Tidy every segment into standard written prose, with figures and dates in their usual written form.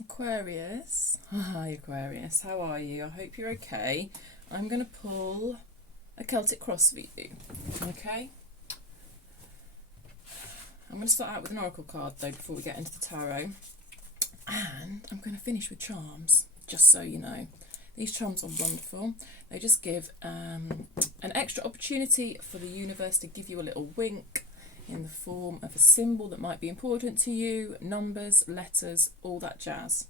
Aquarius. Hi Aquarius, how are you? I hope you're okay. I'm going to pull a Celtic cross for you, okay? I'm going to start out with an oracle card though before we get into the tarot. And I'm going to finish with charms, just so you know. These charms are wonderful. They just give an extra opportunity for the universe to give you a little wink in the form of a symbol that might be important to you, numbers, letters, all that jazz.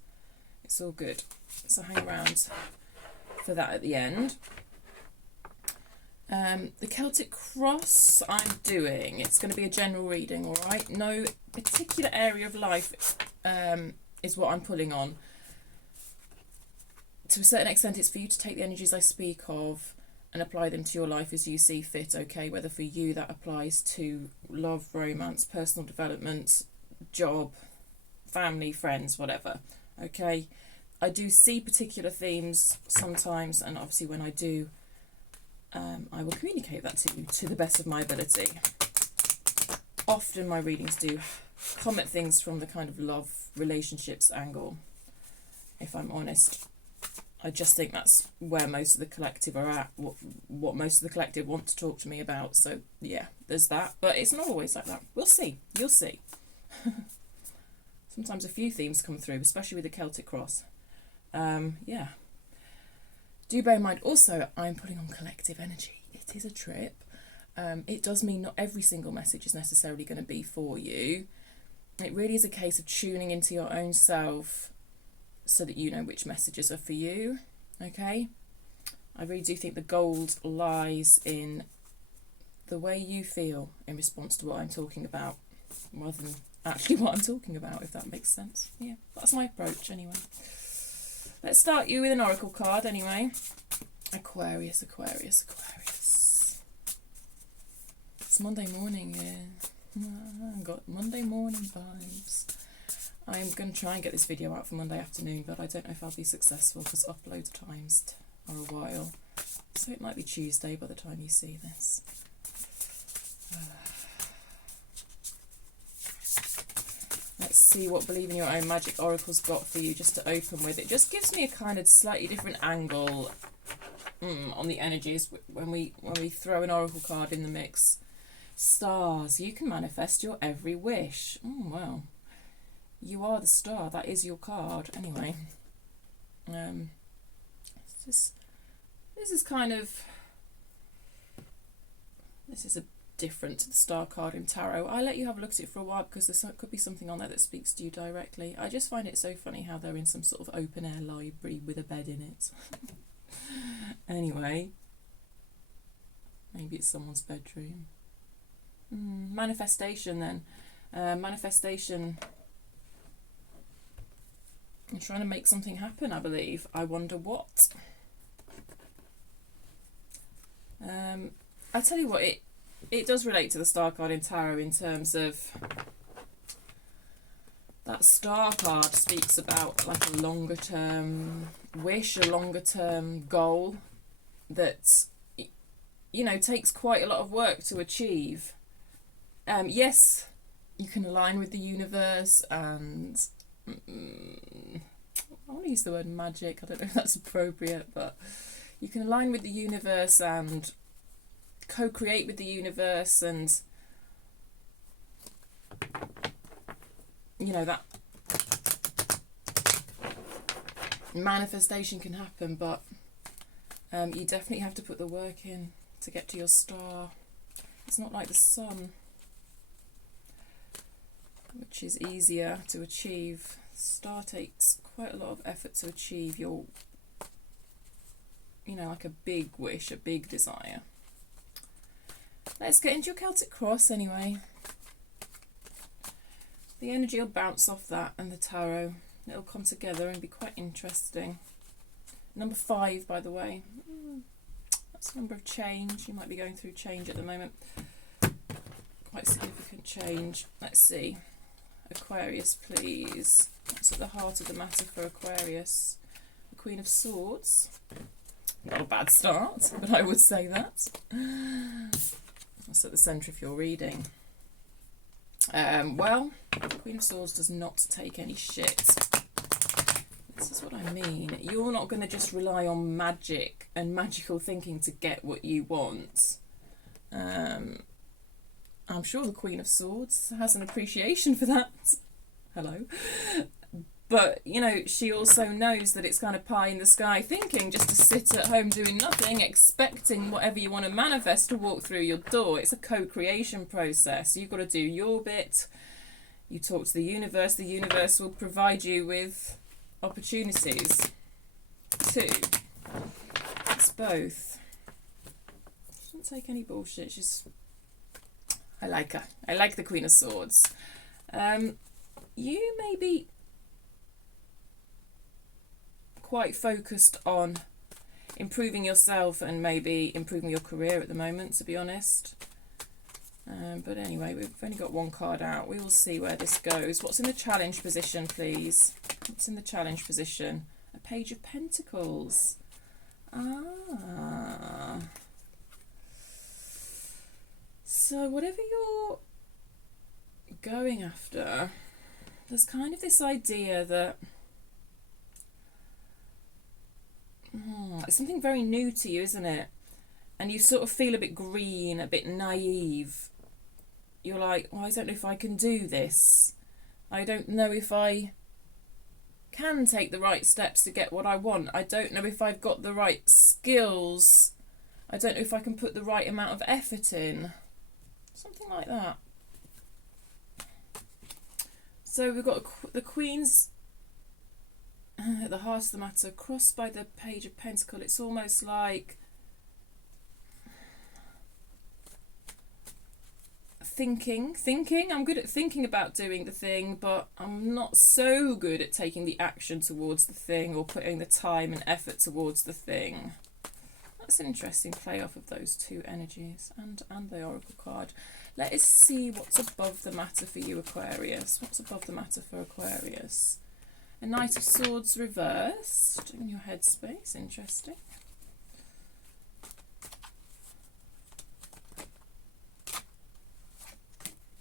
It's all good. So hang around for that at the end. The Celtic cross I'm doing, it's going to be a general reading, all right? No particular area of life is what I'm pulling on. To a certain extent, it's for you to take the energies I speak of and apply them to your life as you see fit, okay? Whether for you that applies to love, romance, personal development, job, family, friends, whatever, okay? I do see particular themes sometimes, and obviously when I do, I will communicate that to you to the best of my ability. Often my readings do come at things from the kind of love, relationships angle, if I'm honest. I just think that's where most of the collective are at, what most of the collective want to talk to me about. So yeah, there's that. But it's not always like that. We'll see. You'll see. Sometimes a few themes come through, especially with the Celtic cross. Yeah. Do bear in mind also, I'm putting on collective energy. It is a trip. It does mean not every single message is necessarily going to be for you. It really is a case of tuning into your own self, so that you know which messages are for you, okay? I really do think the gold lies in the way you feel in response to what I'm talking about, rather than actually what I'm talking about, if that makes sense. Yeah, that's my approach anyway. Let's start you with an oracle card anyway. Aquarius, Aquarius, Aquarius. It's Monday morning, yeah. I've got Monday morning vibes. I'm going to try and get this video out for Monday afternoon, but I don't know if I'll be successful because upload times are a while. So it might be Tuesday by the time you see this. Let's see what Believe in Your Own Magic Oracle's got for you just to open with. It just gives me a kind of slightly different angle on the energies when we throw an oracle card in the mix. Stars, you can manifest your every wish. Wow. You are the star, that is your card. Anyway, this is a different to the star card in tarot. I'll let you have a look at it for a while because there could be something on there that speaks to you directly. I just find it so funny how they're in some sort of open air library with a bed in it. Anyway, maybe it's someone's bedroom. Manifestation then. Manifestation. I'm trying to make something happen, I believe. I wonder what. I tell you what, it does relate to the star card in tarot in terms of that star card speaks about like a longer term wish, a longer term goal that, you know, takes quite a lot of work to achieve. Yes, you can align with the universe and I want to use the word magic. I don't know if that's appropriate, but you can align with the universe and co-create with the universe, and you know that manifestation can happen, but you definitely have to put the work in to get to your star. It's not like the sun, which is easier to achieve. Star takes quite a lot of effort to achieve your, you know, like a big wish, a big desire. Let's get into your Celtic cross anyway. The energy will bounce off that and the tarot. It'll come together and be quite interesting. Number 5, by the way. That's a number of change. You might be going through change at the moment. Quite significant change. Let's see. Aquarius, please. What's at the heart of the matter for Aquarius? The Queen of Swords. Not a bad start, but I would say that. That's at the centre of your reading. Well, the Queen of Swords does not take any shit. I mean, you're not going to just rely on magic and magical thinking to get what you want. I'm sure the Queen of Swords has an appreciation for that. Hello. But, you know, she also knows that it's kind of pie in the sky thinking just to sit at home doing nothing, expecting whatever you want to manifest to walk through your door. It's a co-creation process. You've got to do your bit. You talk to the universe will provide you with opportunities. 2. It's both. She doesn't take any bullshit. I like her. I like the Queen of Swords. You may be quite focused on improving yourself and maybe improving your career at the moment, to be honest. But anyway, we've only got one card out. We will see where this goes. What's in the challenge position, please? What's in the challenge position? A Page of Pentacles. Ah. So whatever you're going after, there's kind of this idea that it's something very new to you, isn't it? And you sort of feel a bit green, a bit naive. You're like, well, I don't know if I can do this. I don't know if I can take the right steps to get what I want. I don't know if I've got the right skills. I don't know if I can put the right amount of effort in. Something like that. So we've got the Queen's at the heart of the matter, crossed by the Page of Pentacles. It's almost like thinking. I'm good at thinking about doing the thing, but I'm not so good at taking the action towards the thing or putting the time and effort towards the thing. That's an interesting play off of those two energies and the Oracle card. Let us see what's above the matter for you, Aquarius. What's above the matter for Aquarius? A Knight of Swords reversed in your headspace. Interesting.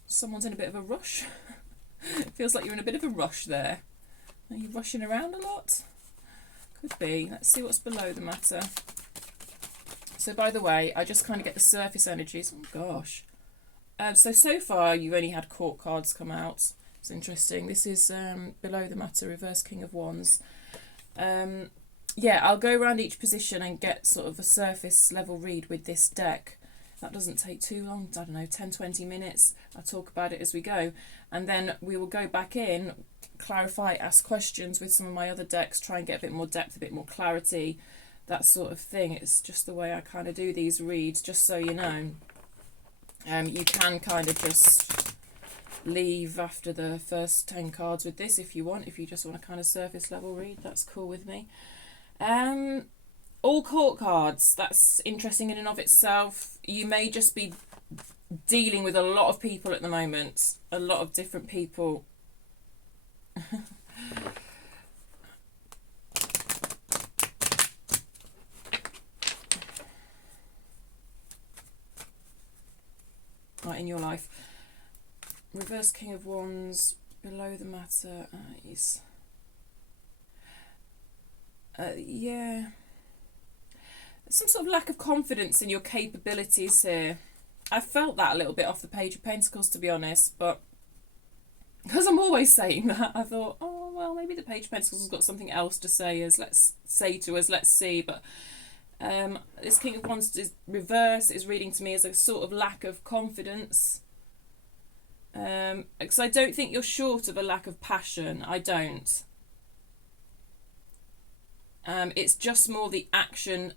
Someone's in a bit of a rush. It feels like you're in a bit of a rush there. Are you rushing around a lot? Could be. Let's see what's below the matter. So by the way, I just kind of get the surface energies. Oh gosh. So far you've only had court cards come out. It's interesting. This is below the matter, reverse King of Wands. Yeah, I'll go around each position and get sort of a surface level read with this deck. That doesn't take too long, I don't know, 10-20 minutes. I'll talk about it as we go. And then we will go back in, clarify, ask questions with some of my other decks, try and get a bit more depth, a bit more clarity, that sort of thing. It's just the way I kind of do these reads, just so you know. You can kind of just leave after the first 10 cards with this if you want, if you just want a kind of surface level read. That's cool with me. All court cards, that's interesting in and of itself. You may just be dealing with a lot of people at the moment, a lot of different people. Right, in your life. Reverse King of Wands, below the matter, eyes. Yeah. Some sort of lack of confidence in your capabilities here. I felt that a little bit off the Page of Pentacles, to be honest, but because I'm always saying that, I thought, oh, well, maybe the Page of Pentacles has got something else to say let's see, but this King of Wands is reverse, is reading to me as a sort of lack of confidence. Because I don't think you're short of a lack of passion. I don't. It's just more the action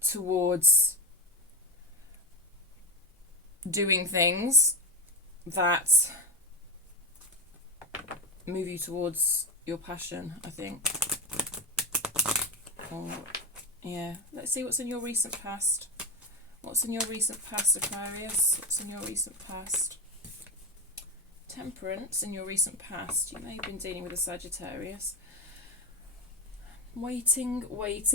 towards doing things that move you towards your passion, I think. Or, yeah, let's see what's in your recent past. What's in your recent past, Aquarius? What's in your recent past? Temperance in your recent past. You may have been dealing with a Sagittarius. Waiting. What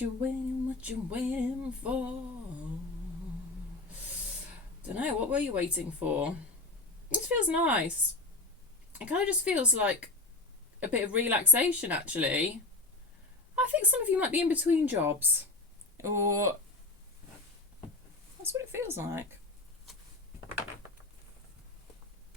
you waiting for? Don't know, what were you waiting for? This feels nice. It kind of just feels like a bit of relaxation, actually. I think some of you might be in between jobs, or that's what it feels like.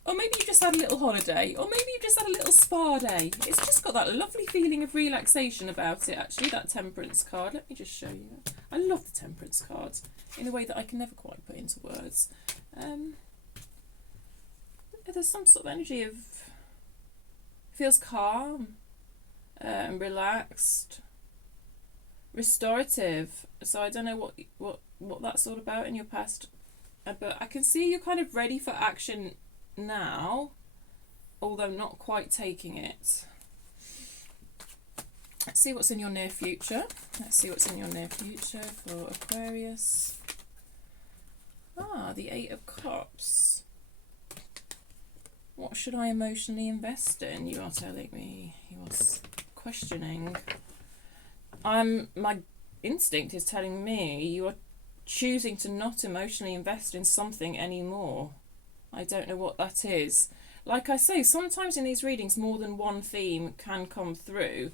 Or maybe you just had a little holiday, or maybe you just had a little spa day. It's just got that lovely feeling of relaxation about it, actually, that Temperance card. Let me just show you. I love the Temperance cards in a way that I can never quite put into words. There's some sort of energy of, feels calm, relaxed, restorative. So I don't know what that's all about in your past, but I can see you're kind of ready for action now, although not quite taking it. Let's see what's in your near future. Let's see what's in your near future for Aquarius. The 8 of Cups. What should I emotionally invest in? You are telling me. You are questioning. My instinct is telling me you are choosing to not emotionally invest in something anymore. I don't know what that is. Like I say, sometimes in these readings more than one theme can come through.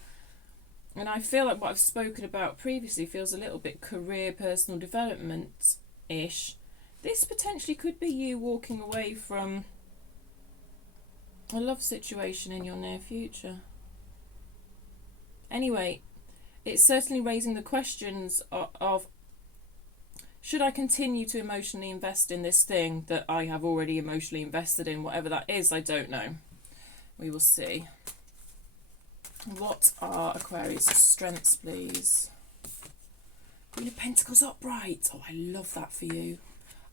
And I feel like what I've spoken about previously feels a little bit career, personal development-ish. This potentially could be you walking away from a love situation in your near future. Anyway, it's certainly raising the questions of should I continue to emotionally invest in this thing that I have already emotionally invested in? Whatever that is, I don't know. We will see. What are Aquarius' strengths, please? Queen of Pentacles upright. Oh, I love that for you.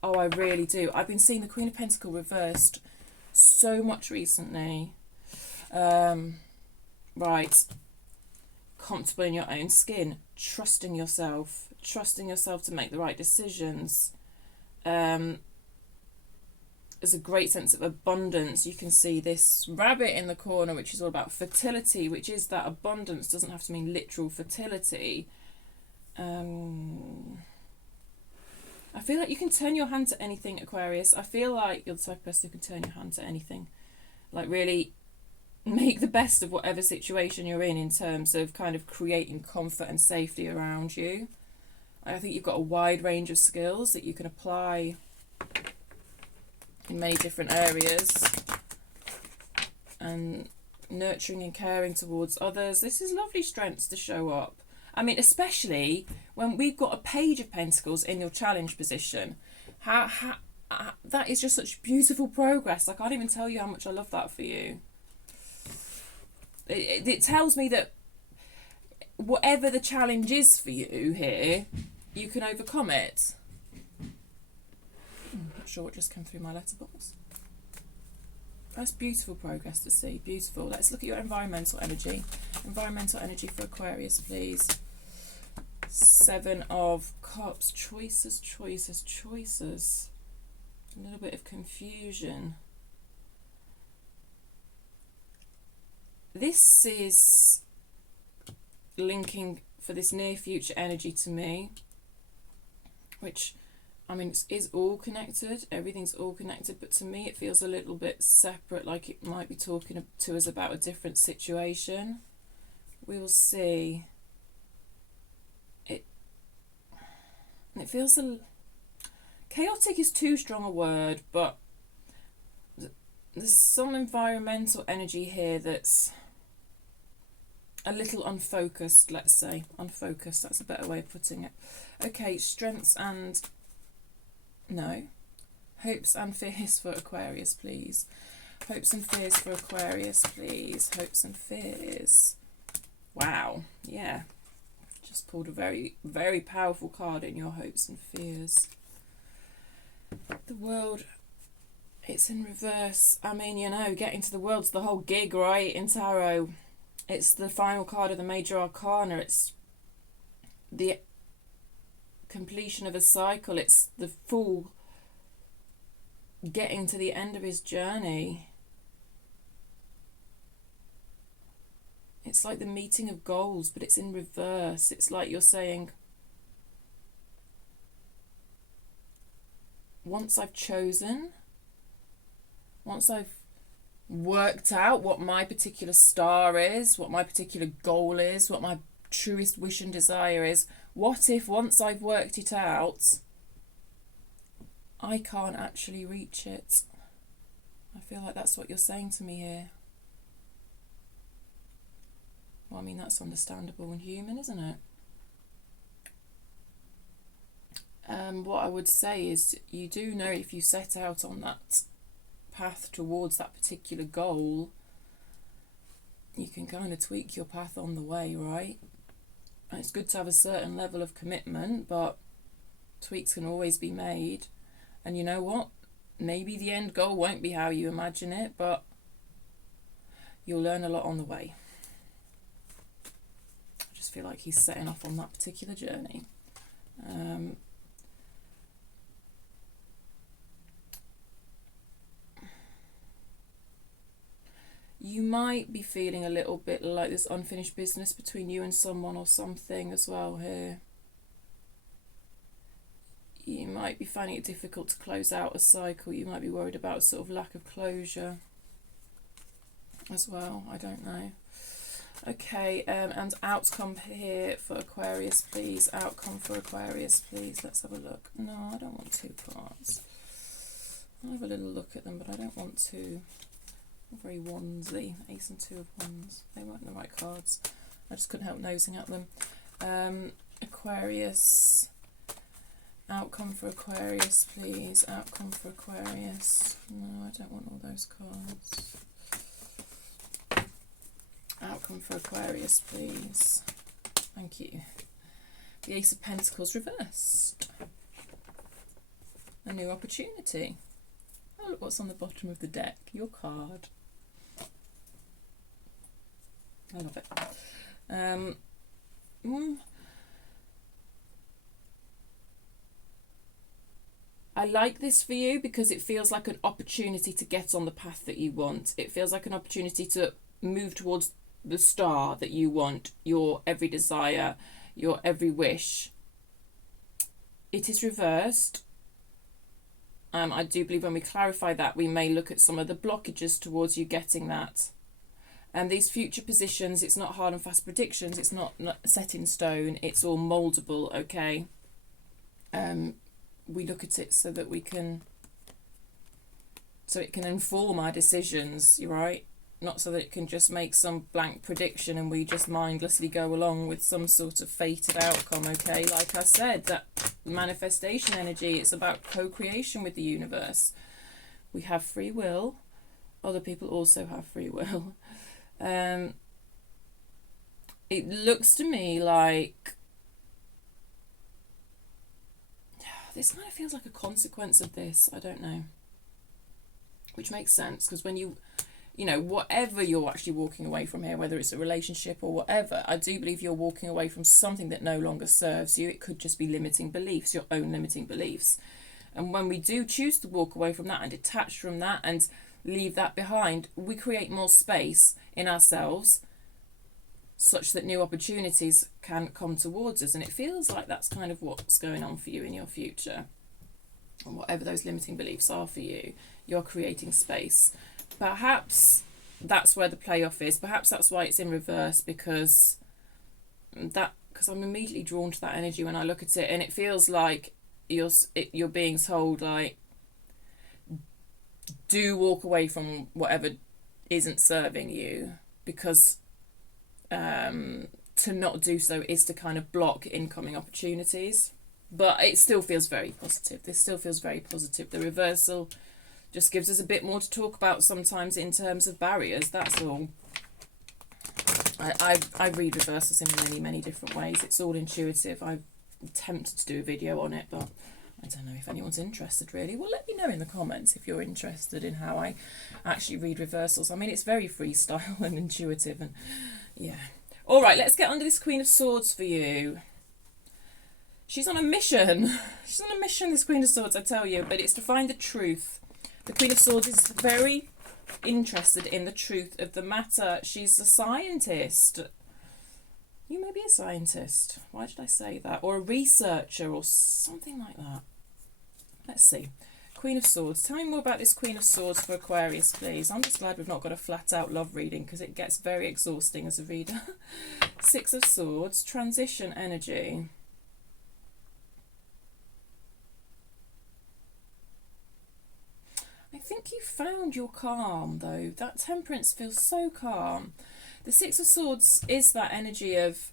Oh, I really do. I've been seeing the Queen of Pentacles reversed so much recently. Right. Comfortable in your own skin. Trusting yourself to make the right decisions. There's a great sense of abundance. You can see this rabbit in the corner, which is all about fertility, which is that abundance. Doesn't have to mean literal fertility. I feel like you can turn your hand to anything, Aquarius. I feel like you're the type of person who can turn your hand to anything. Like really make the best of whatever situation you're in terms of kind of creating comfort and safety around you. I think you've got a wide range of skills that you can apply in many different areas. And nurturing and caring towards others. This is lovely strengths to show up. I mean, especially when we've got a Page of Pentacles in your challenge position. That is just such beautiful progress. I can't even tell you how much I love that for you. It tells me that whatever the challenge is for you here, you can overcome it. I'm not sure what just came through my letterbox. That's beautiful progress to see. Beautiful. Let's look at your environmental energy. Environmental energy for Aquarius, please. 7 of Cups. Choices. A little bit of confusion. This is linking for this near future energy to me, which, I mean, it is all connected. Everything's all connected, but to me it feels a little bit separate, like it might be talking to us about a different situation. We will see. It feels chaotic is too strong a word, but there's some environmental energy here that's a little unfocused, let's say. Unfocused, that's a better way of putting it. Okay, strengths and... no. Hopes and fears for Aquarius, please. Hopes and fears for Aquarius, please. Hopes and fears. Wow, yeah. Just pulled a very, very powerful card in your hopes and fears. The World, it's in reverse. I mean, you know, getting to the world's the whole gig, right, in tarot. It's the final card of the Major Arcana. It's the completion of a cycle. It's the Fool getting to the end of his journey. It's like the meeting of goals, but it's in reverse. It's like you're saying, once I've chosen, once I've worked out what my particular star is, what my particular goal is, what my truest wish and desire is, what if once I've worked it out, I can't actually reach it? I feel like that's what you're saying to me here. Well, I mean, that's understandable and human, isn't it? What I would say is, you do know if you set out on that path towards that particular goal, you can kind of tweak your path on the way, right? And it's good to have a certain level of commitment, but tweaks can always be made. And you know what? Maybe the end goal won't be how you imagine it, but you'll learn a lot on the way. I just feel like he's setting off on that particular journey. You might be feeling a little bit like there's unfinished business between you and someone or something as well here. You might be finding it difficult to close out a cycle. You might be worried about sort of lack of closure as well. I don't know. Okay, and outcome here for Aquarius, please. Outcome for Aquarius, please. Let's have a look. No, I don't want 2 cards. I'll have a little look at them, but I don't want to. Very wandsy. Ace and 2 of Wands. They weren't the right cards. I just couldn't help nosing at them. Aquarius. Outcome for Aquarius, please. Outcome for Aquarius. No, I don't want all those cards. Outcome for Aquarius, please. Thank you. The Ace of Pentacles reversed. A new opportunity. Oh, look what's on the bottom of the deck. Your card. I love it. I like this for you because it feels like an opportunity to get on the path that you want. It feels like an opportunity to move towards the star that you want, your every desire, your every wish. It is reversed. I do believe when we clarify that, we may look at some of the blockages towards you getting that. And these future positions, it's not hard and fast predictions. It's not set in stone. It's all moldable, okay? We look at it so that we can, so it can inform our decisions, right? Not so that it can just make some blank prediction and we just mindlessly go along with some sort of fated outcome, okay? Like I said, that manifestation energy, it's about co-creation with the universe. We have free will. Other people also have free will. It looks to me like this kind of feels like a consequence of this. I don't know. Which makes sense, because when you know, whatever you're actually walking away from here, whether it's a relationship or whatever, I do believe you're walking away from something that no longer serves you. It could just be limiting beliefs, your own limiting beliefs. And when we do choose to walk away from that and detach from that and leave that behind, we create more space in ourselves such that new opportunities can come towards us. And it feels like that's kind of what's going on for you in your future. And whatever those limiting beliefs are for you, you're creating space. Perhaps that's where the payoff is. Perhaps that's why it's in reverse, because I'm immediately drawn to that energy when I look at it, and it feels like you're being told, like, do walk away from whatever isn't serving you, because to not do so is to kind of block incoming opportunities. But it still feels very positive. This still feels very positive. The reversal just gives us a bit more to talk about sometimes in terms of barriers, that's all. I read reversals in many, many different ways. It's all intuitive. I'm tempted to do a video on it, but I don't know if anyone's interested, really. Well, let me know in the comments if you're interested in how I actually read reversals. I mean, it's very freestyle and intuitive, and yeah. All right, let's get under this Queen of Swords for you. She's on a mission. She's on a mission, this Queen of Swords, I tell you, but it's to find the truth. The Queen of Swords is very interested in the truth of the matter. She's a scientist. You may be a scientist. Why did I say that? Or a researcher or something like that. Let's see. Queen of Swords. Tell me more about this Queen of Swords for Aquarius, please. I'm just glad we've not got a flat-out love reading because it gets very exhausting as a reader. Six of Swords, transition energy. I think you found your calm, though. That Temperance feels so calm. The Six of Swords is that energy of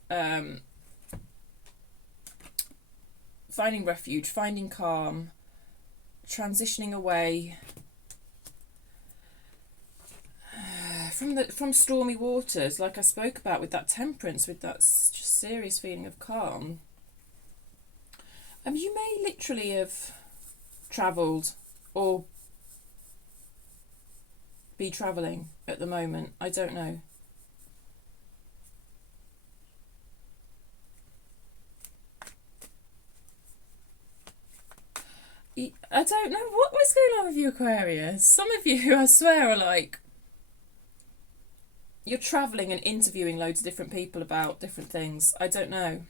finding refuge, finding calm, transitioning away from stormy waters, like I spoke about with that Temperance, with that just serious feeling of calm. You may literally have travelled or be travelling at the moment. I don't know. I don't know what's going on with you, Aquarius. Some of you, I swear, are like, you're travelling and interviewing loads of different people about different things. I don't know.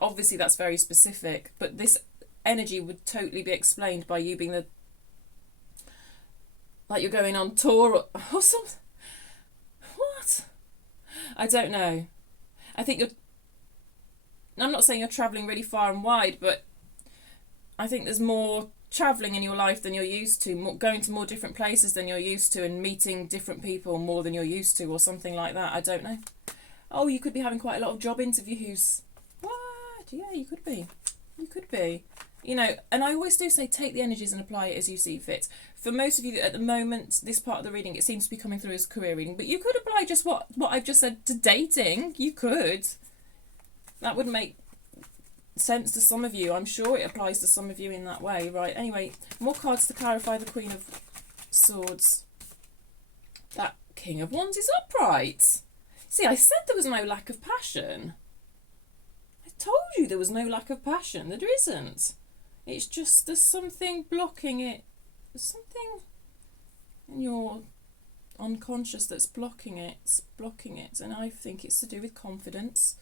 Obviously, that's very specific, but this energy would totally be explained by you being like you're going on tour or something. What? I don't know. I'm not saying you're travelling really far and wide, but I think there's more travelling in your life than you're used to, going to more different places than you're used to, and meeting different people more than you're used to, or something like that. I don't know. Oh, you could be having quite a lot of job interviews. What? Yeah, you could be. You could be. You know, and I always do say take the energies and apply it as you see fit. For most of you at the moment, this part of the reading, it seems to be coming through as career reading, but you could apply just what I've just said to dating. You could. That would make sense to some of you. I'm sure it applies to some of you in that way. Right, anyway, more cards to clarify the Queen of Swords. That King of Wands is upright. See, I said there was no lack of passion. I told you there was no lack of passion. There isn't. It's just there's something blocking it. There's something in your unconscious that's blocking it. It's blocking it. And I think it's to do with confidence.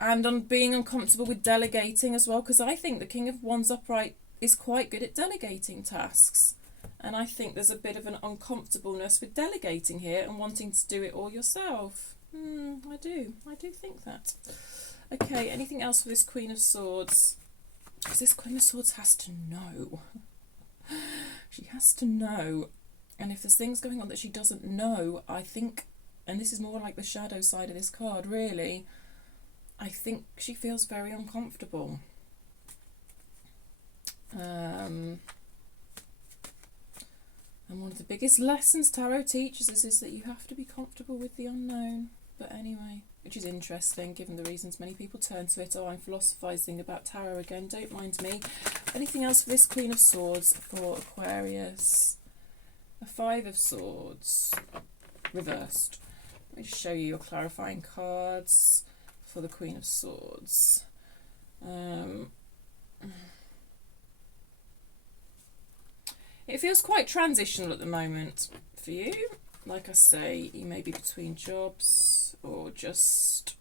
And on being uncomfortable with delegating as well, because I think the King of Wands upright is quite good at delegating tasks. And I think there's a bit of an uncomfortableness with delegating here and wanting to do it all yourself. I do think that. Okay, anything else for this Queen of Swords? Because this Queen of Swords has to know. She has to know. And if there's things going on that she doesn't know, I think, and this is more like the shadow side of this card, really, I think she feels very uncomfortable. And one of the biggest lessons tarot teaches us is that you have to be comfortable with the unknown. But anyway, which is interesting given the reasons many people turn to it. Oh, I'm philosophising about tarot again, don't mind me. Anything else for this Queen of Swords for Aquarius? A Five of Swords, reversed. Let me just show you your clarifying cards for the Queen of Swords. It feels quite transitional at the moment for you. Like I say, you may be between jobs or just,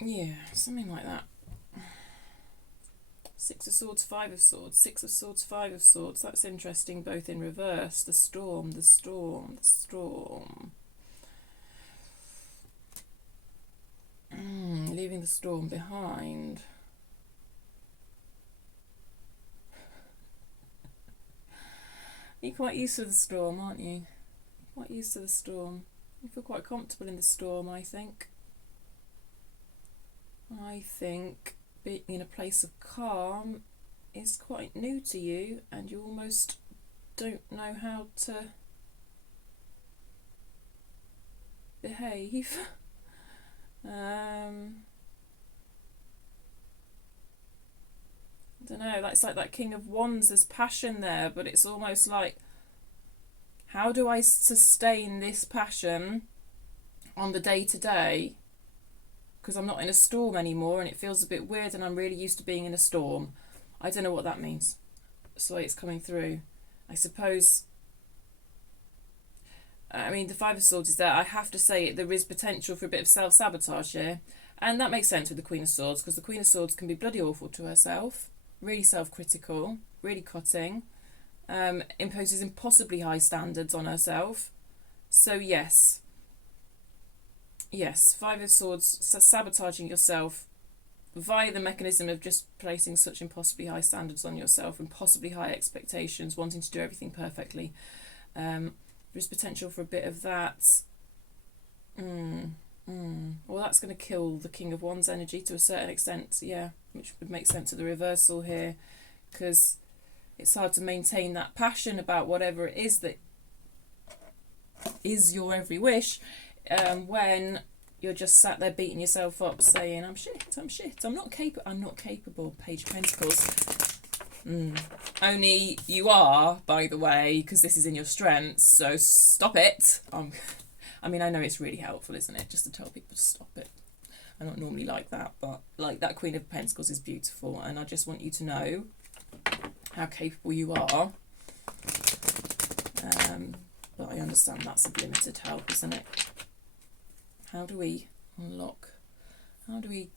yeah, something like that. Six of Swords, Five of Swords, Six of Swords, Five of Swords. That's interesting, both in reverse. The storm, the storm, the storm. Leaving the storm behind. You're quite used to the storm, aren't you? Quite used to the storm. You feel quite comfortable in the storm, I think. I think being in a place of calm is quite new to you, and you almost don't know how to behave. I don't know, it's like that King of Wands, there's passion there, but it's almost like, how do I sustain this passion on the day-to-day? Because I'm not in a storm anymore and it feels a bit weird and I'm really used to being in a storm. I don't know what that means. That's the way it's coming through. I suppose, I mean, the Five of Swords is there. I have to say there is potential for a bit of self-sabotage here. And that makes sense with the Queen of Swords, because the Queen of Swords can be bloody awful to herself, really self-critical, really cutting, imposes impossibly high standards on herself. So yes, Five of Swords, sabotaging yourself via the mechanism of just placing such impossibly high standards on yourself, impossibly high expectations, wanting to do everything perfectly. There's potential for a bit of that. Well, that's going to kill the King of Wands energy to a certain extent, yeah, which would make sense of the reversal here, because it's hard to maintain that passion about whatever it is that is your every wish, when you're just sat there beating yourself up saying, I'm shit, I'm not capable, Page of Pentacles. Only you are, by the way, because this is in your strengths, so stop it. I mean, I know it's really helpful, isn't it, just to tell people to stop it. I'm not normally like that, but like that Queen of Pentacles is beautiful, and I just want you to know how capable you are. But I understand that's of limited help, isn't it? How do we unlock? How do we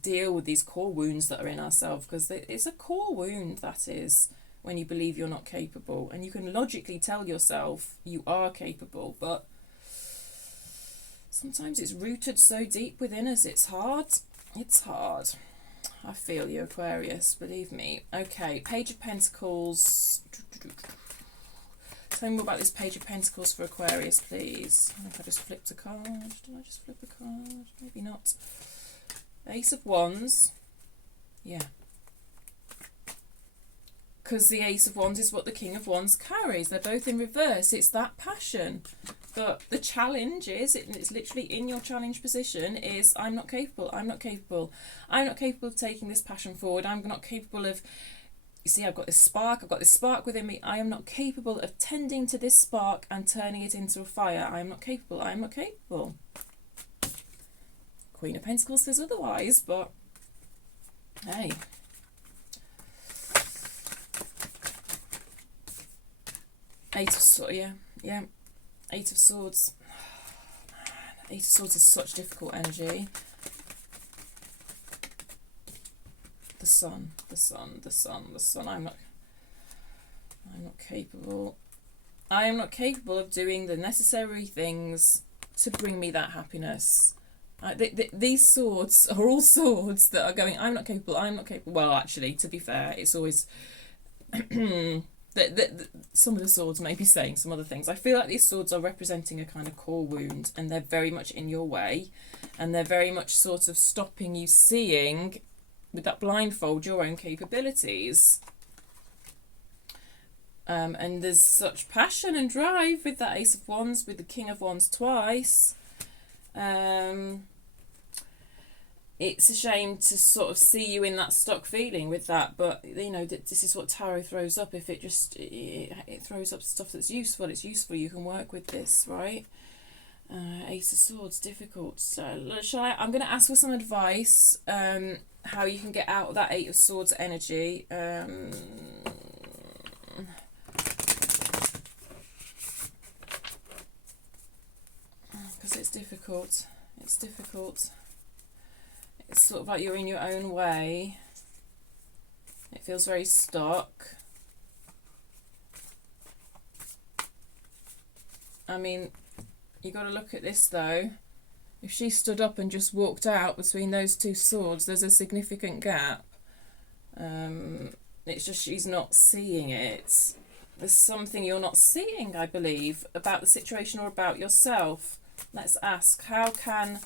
deal with these core wounds that are in ourselves? Because it's a core wound, that is, when you believe you're not capable. And you can logically tell yourself you are capable, but sometimes it's rooted so deep within us, it's hard. It's hard. I feel you, Aquarius, believe me. Okay, Page of Pentacles. Tell me more about this Page of Pentacles for Aquarius, please. I think I just flipped a card. Did I just flip a card? Maybe not. Ace of Wands. Yeah. Because the Ace of Wands is what the King of Wands carries. They're both in reverse. It's that passion. But the challenge is, it's literally in your challenge position, is I'm not capable, I'm not capable. I'm not capable of taking this passion forward. I'm not capable of, you see, I've got this spark within me. I am not capable of tending to this spark and turning it into a fire. I am not capable, I am not capable. Queen of Pentacles says otherwise, but hey. Eight of Swords, yeah. Eight of Swords. Man, Eight of Swords is such difficult energy. The Sun. I'm not capable. I am not capable of doing the necessary things to bring me that happiness. These swords are all swords that are going, I'm not capable. Well, actually, to be fair, it's always some of the swords may be saying some other things. I feel like these swords are representing a kind of core wound, and they're very much in your way, and they're very much sort of stopping you seeing, with that blindfold, your own capabilities. And there's such passion and drive with that Ace of Wands, with the King of Wands twice. It's a shame to sort of see you in that stuck feeling with that, but you know that this is what tarot throws up. If it throws up stuff that's useful, it's useful. You can work with this, right? Ace of Swords, difficult. So I'm going to ask for some advice. How you can get out of that Eight of Swords energy. Because it's difficult. It's sort of like you're in your own way. It feels very stuck. I mean, you got to look at this though. If she stood up and just walked out between those two swords, there's a significant gap. It's just she's not seeing it. There's something you're not seeing, I believe, about the situation or about yourself. Let's ask, how can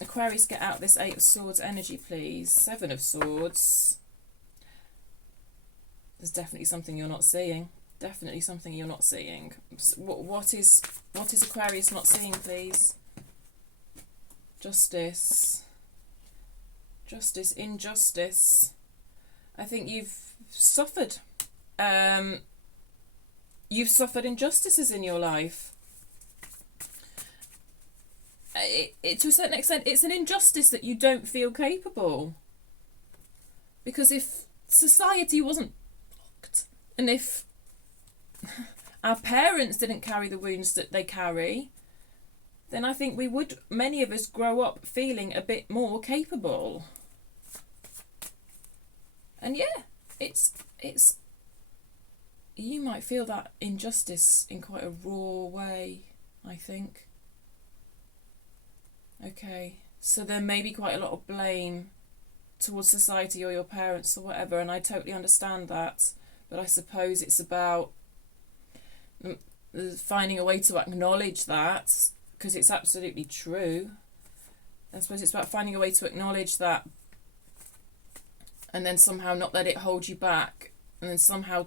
Aquarius get out this Eight of Swords energy, please? Seven of Swords. There's definitely something you're not seeing. Definitely something you're not seeing. What is Aquarius not seeing, please? Justice. Injustice. I think you've suffered. You've suffered injustices in your life. To a certain extent, it's an injustice that you don't feel capable. Because if society wasn't blocked, and if our parents didn't carry the wounds that they carry, then I think many of us grow up feeling a bit more capable. And yeah, it's you might feel that injustice in quite a raw way, I think. Okay, so there may be quite a lot of blame towards society or your parents or whatever, and I totally understand that, but I suppose it's about finding a way to acknowledge that, because it's absolutely true. I suppose it's about finding a way to acknowledge that and then somehow not let it hold you back, and then somehow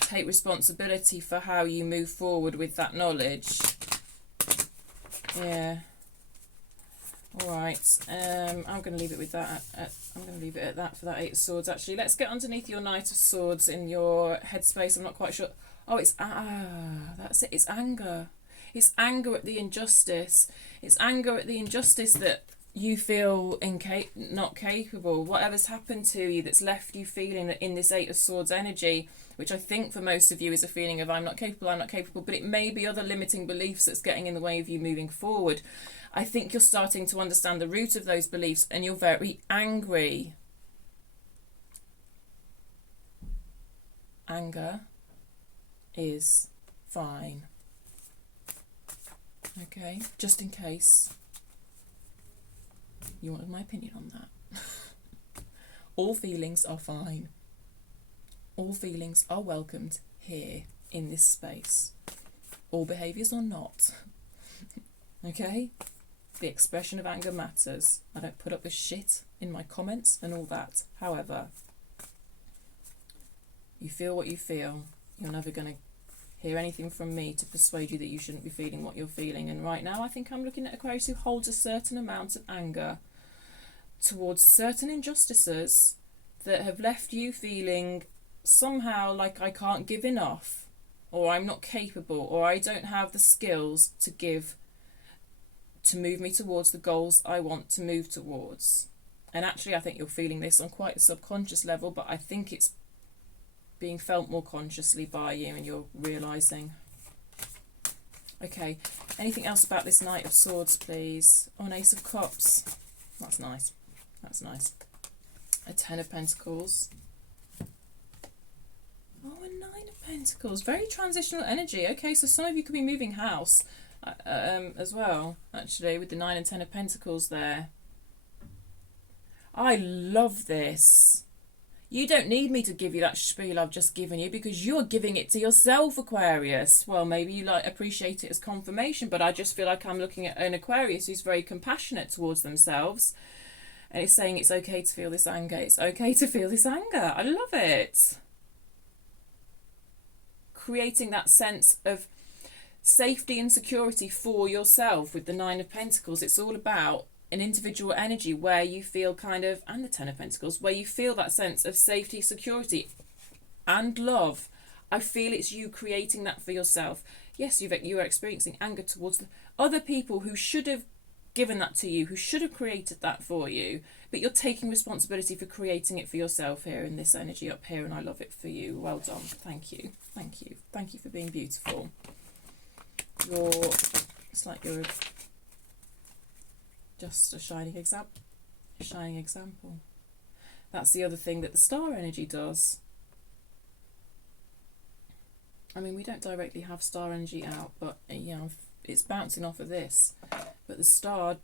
take responsibility for how you move forward with that knowledge. Yeah. All right. I'm going to leave it with that. I'm going to leave it at that for that Eight of Swords. Actually, let's get underneath your Knight of Swords in your headspace. I'm not quite sure. Oh, that's it. It's anger. It's anger at the injustice. It's anger at the injustice that you feel not capable. Whatever's happened to you that's left you feeling in this Eight of Swords energy, which I think for most of you is a feeling of I'm not capable, but it may be other limiting beliefs that's getting in the way of you moving forward. I think you're starting to understand the root of those beliefs and you're very angry. Anger is fine. Okay, just in case you wanted my opinion on that. All feelings are fine. All feelings are welcomed here in this space. All behaviours are not. Okay? The expression of anger matters. I don't put up with shit in my comments and all that. However, you feel what you feel. You're never going to hear anything from me to persuade you that you shouldn't be feeling what you're feeling. And right now I think I'm looking at Aquarius who holds a certain amount of anger towards certain injustices that have left you feeling somehow like I can't give enough, or I'm not capable, or I don't have the skills to give to move me towards the goals I want to move towards. And actually I think you're feeling this on quite a subconscious level, but I think it's being felt more consciously by you and you're realising. Okay, anything else about this Knight of Swords, please? Oh, an Ace of Cups. That's nice. That's nice. A Ten of Pentacles. Oh, a Nine of Pentacles. Very transitional energy. Okay, so some of you could be moving house as well, actually, with the 9 and 10 of Pentacles there. I love this. You don't need me to give you that spiel I've just given you because you're giving it to yourself, Aquarius. Well, maybe you appreciate it as confirmation, but I just feel like I'm looking at an Aquarius who's very compassionate towards themselves and is saying it's okay to feel this anger. It's okay to feel this anger. I love it. Creating that sense of safety and security for yourself with the 9 of Pentacles. It's all about an individual energy where you feel kind of, and the 10 of Pentacles, where you feel that sense of safety, security and love. I feel it's you creating that for yourself. Yes, you are experiencing anger towards the other people who should have given that to you, who should have created that for you, but you're taking responsibility for creating it for yourself here in this energy up here, and I love it for you. Well done. Thank you. Thank you. Thank you for being beautiful. It's like you're just a shining example. That's the other thing that the star energy does. I mean, we don't directly have star energy out, but it's bouncing off of this. But the star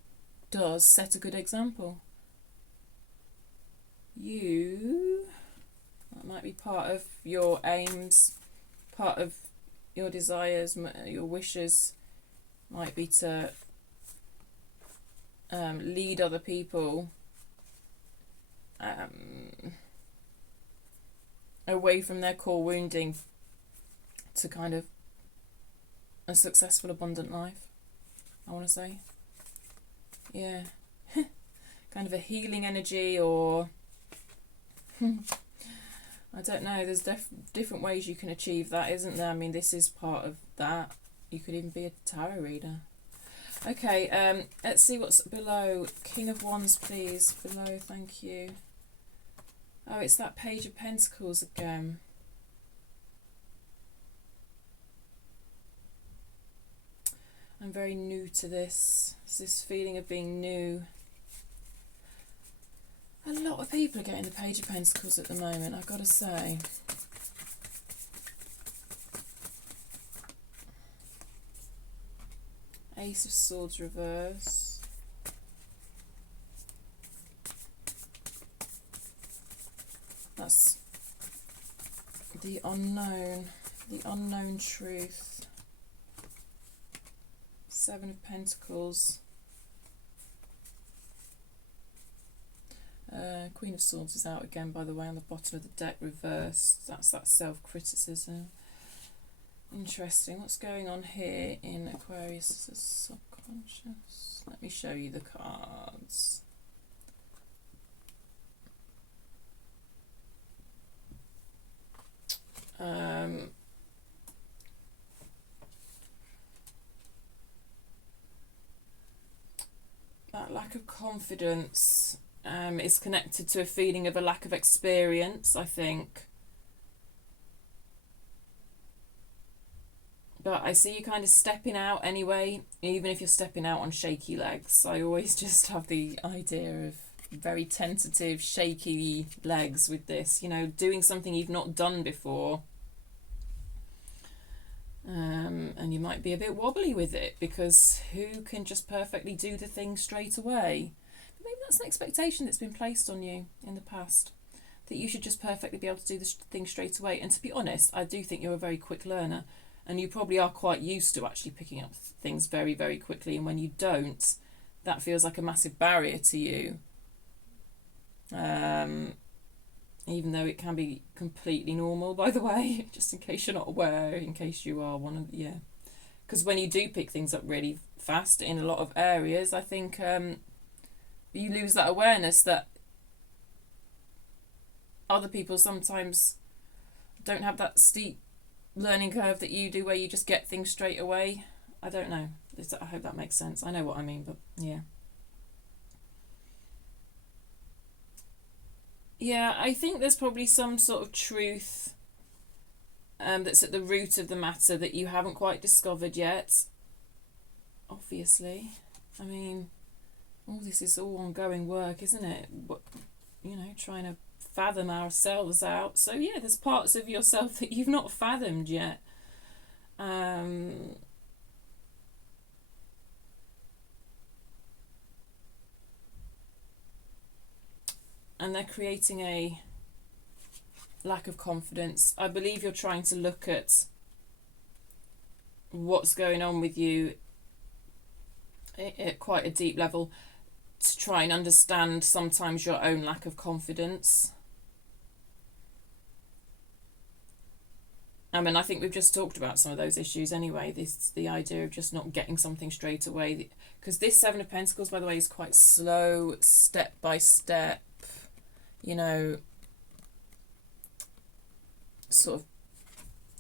does set a good example. That might be part of your aims, part of your desires, your wishes might be to lead other people away from their core wounding to kind of a successful, abundant life, I want to say. Yeah. Kind of a healing energy, or I don't know, there's different ways you can achieve that, isn't there? I mean, this is part of that. You could even be a tarot reader. Okay, let's see what's below. King of Wands, please. Below, thank you. Oh, it's that Page of Pentacles again. I'm very new to this. It's this feeling of being new. A lot of people are getting the Page of Pentacles at the moment, I've got to say. Ace of Swords reverse. That's the unknown truth. Seven of Pentacles. Queen of Swords is out again, by the way, on the bottom of the deck, reversed. That's that self-criticism. Interesting. What's going on here in Aquarius' subconscious? Let me show you the cards. That lack of confidence is connected to a feeling of a lack of experience, I think. But I see you kind of stepping out anyway, even if you're stepping out on shaky legs. I always just have the idea of very tentative, shaky legs with this, you know, doing something you've not done before. And you might be a bit wobbly with it, because who can just perfectly do the thing straight away? But maybe that's an expectation that's been placed on you in the past, that you should just perfectly be able to do the thing straight away. And to be honest, I do think you're a very quick learner, and you probably are quite used to actually picking up things very, very quickly. And when you don't, that feels like a massive barrier to you. Even though it can be completely normal, by the way, just in case you're not aware, in case you are one of, yeah. Because when you do pick things up really fast in a lot of areas, I think you lose that awareness that other people sometimes don't have that steep learning curve that you do, where you just get things straight away. I don't know. I hope that makes sense. I know what I mean, but yeah. Yeah, I think there's probably some sort of truth that's at the root of the matter that you haven't quite discovered yet. Obviously. I mean, all this is all ongoing work, isn't it? You know, trying to fathom ourselves out. So yeah, there's parts of yourself that you've not fathomed yet. And they're creating a lack of confidence. I believe you're trying to look at what's going on with you at quite a deep level to try and understand sometimes your own lack of confidence. I mean, I think we've just talked about some of those issues anyway. The idea of just not getting something straight away. Because this Seven of Pentacles, by the way, is quite slow, step by step. You know, sort of,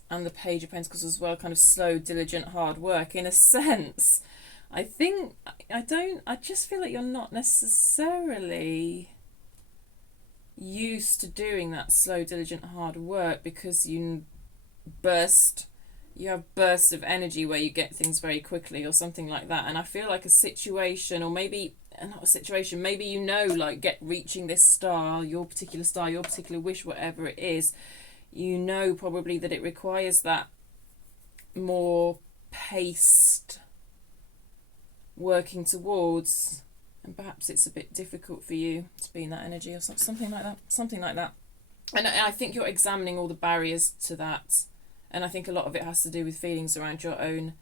and the Page of Pentacles as well, kind of slow, diligent, hard work in a sense. I just feel like you're not necessarily used to doing that slow, diligent, hard work, because you have bursts of energy where you get things very quickly or something like that. And I feel like a situation, or maybe not a situation, maybe, you know, like reaching this star, your particular wish, whatever it is, you know probably that it requires that more paced working towards, and perhaps it's a bit difficult for you to be in that energy or something like that. And I think you're examining all the barriers to that, and I think a lot of it has to do with feelings around your own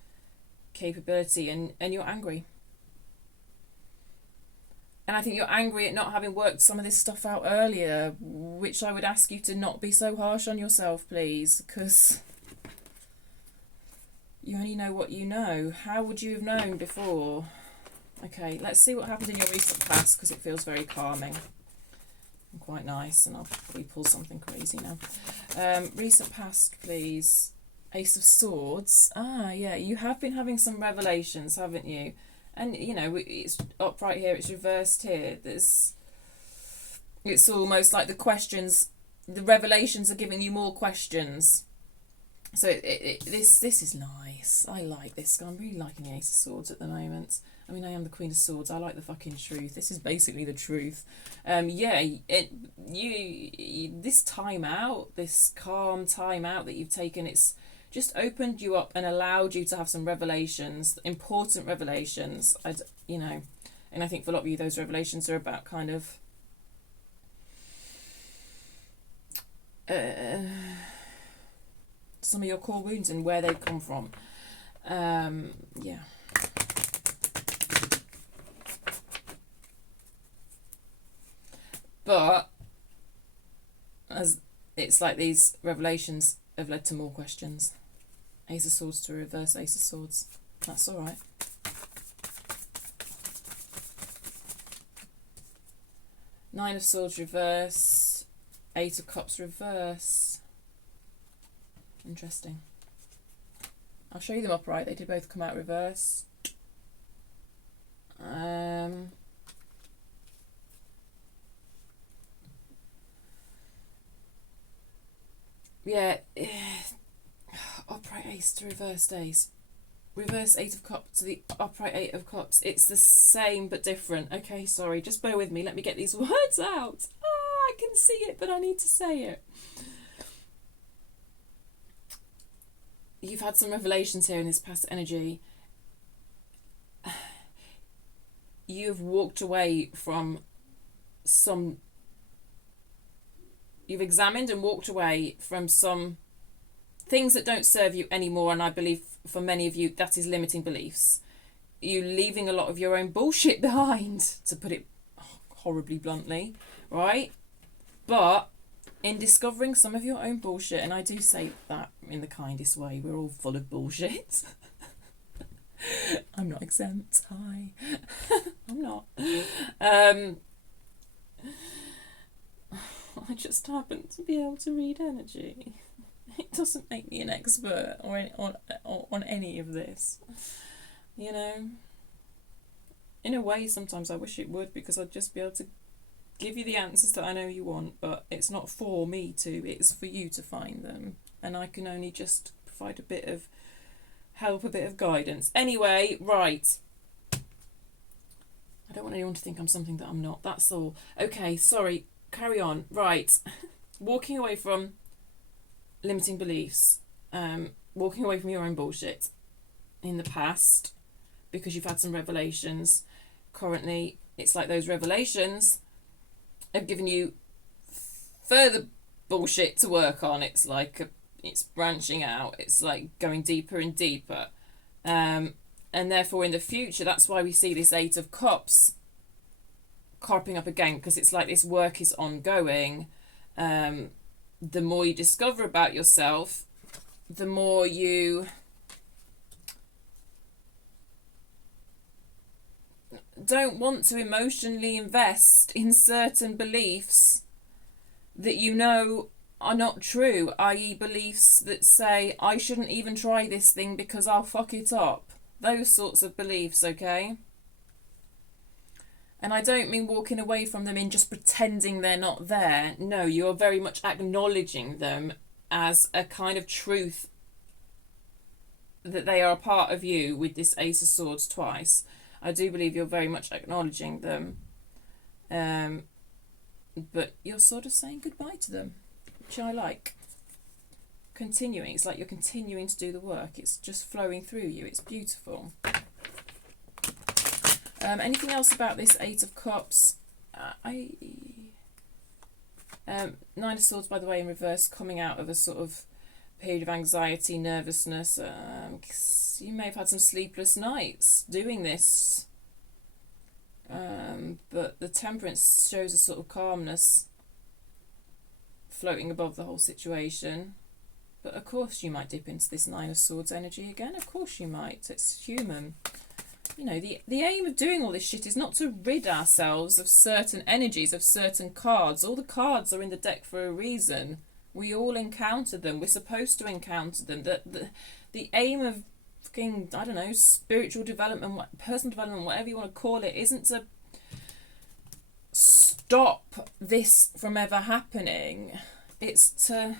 capability, and you're angry. And I think you're angry at not having worked some of this stuff out earlier, which I would ask you to not be so harsh on yourself, please, because you only know what you know. How would you have known before? Okay, let's see what happened in your recent past, because it feels very calming and quite nice, and I'll probably pull something crazy now. Recent past, please. Ace of Swords. Ah, yeah, you have been having some revelations, haven't you? And, you know, it's upright here, it's reversed here. It's almost like the revelations are giving you more questions. So this is nice. I like this. I'm really liking the Ace of Swords at the moment. I mean, I am the Queen of Swords. I like the fucking truth. This is basically the truth. Yeah, this time out, this calm time out that you've taken, it's just opened you up and allowed you to have some revelations, important revelations. And I think for a lot of you, those revelations are about kind of some of your core wounds and where they've come from. Yeah. But as it's like these revelations have led to more questions. Ace of Swords to reverse Ace of Swords. That's all right. Nine of Swords reverse. Eight of Cups reverse. Interesting. I'll show you them upright. They did both come out reverse. Yeah. Upright Ace to reversed Ace. Reverse Eight of Cups to the upright Eight of Cups. It's the same but different. Okay, sorry. Just bear with me. Let me get these words out. I can see it, but I need to say it. You've had some revelations here in this past energy. You've walked away from some... You've examined and walked away from some things that don't serve you anymore, and I believe for many of you that is limiting beliefs. You leaving a lot of your own bullshit behind, to put it horribly bluntly, right? But in discovering some of your own bullshit, and I do say that in the kindest way, we're all full of bullshit. I'm not exempt. Hi. I'm not. I just happen to be able to read energy. It doesn't make me an expert on any of this. You know? In a way, sometimes I wish it would, because I'd just be able to give you the answers that I know you want, but it's not for me to, it's for you to find them. And I can only just provide a bit of help, a bit of guidance. Anyway, right. I don't want anyone to think I'm something that I'm not. That's all. Okay, sorry. Carry on. Right. Walking away from limiting beliefs. Walking away from your own bullshit in the past because you've had some revelations. Currently, it's like those revelations have given you further bullshit to work on. It's like it's branching out. It's like going deeper and deeper. And therefore in the future, that's why we see this Eight of Cups carping up again, because it's like this work is ongoing. The more you discover about yourself, the more you don't want to emotionally invest in certain beliefs that you know are not true, i.e. beliefs that say, I shouldn't even try this thing because I'll fuck it up. Those sorts of beliefs, okay? And I don't mean walking away from them in just pretending they're not there. No, you're very much acknowledging them as a kind of truth that they are a part of you with this Ace of Swords twice. I do believe you're very much acknowledging them. But you're sort of saying goodbye to them, which I like. Continuing. It's like you're continuing to do the work. It's just flowing through you. It's beautiful. Anything else about this Eight of Cups? Nine of Swords, by the way, in reverse, coming out of a sort of period of anxiety, nervousness. You may have had some sleepless nights doing this. But the Temperance shows a sort of calmness floating above the whole situation. But of course you might dip into this Nine of Swords energy again. Of course you might. It's human. You know, the aim of doing all this shit is not to rid ourselves of certain energies, of certain cards. All the cards are in the deck for a reason. We all encounter them. We're supposed to encounter them. The aim of fucking, I don't know, spiritual development, personal development, whatever you want to call it, isn't to stop this from ever happening. It's to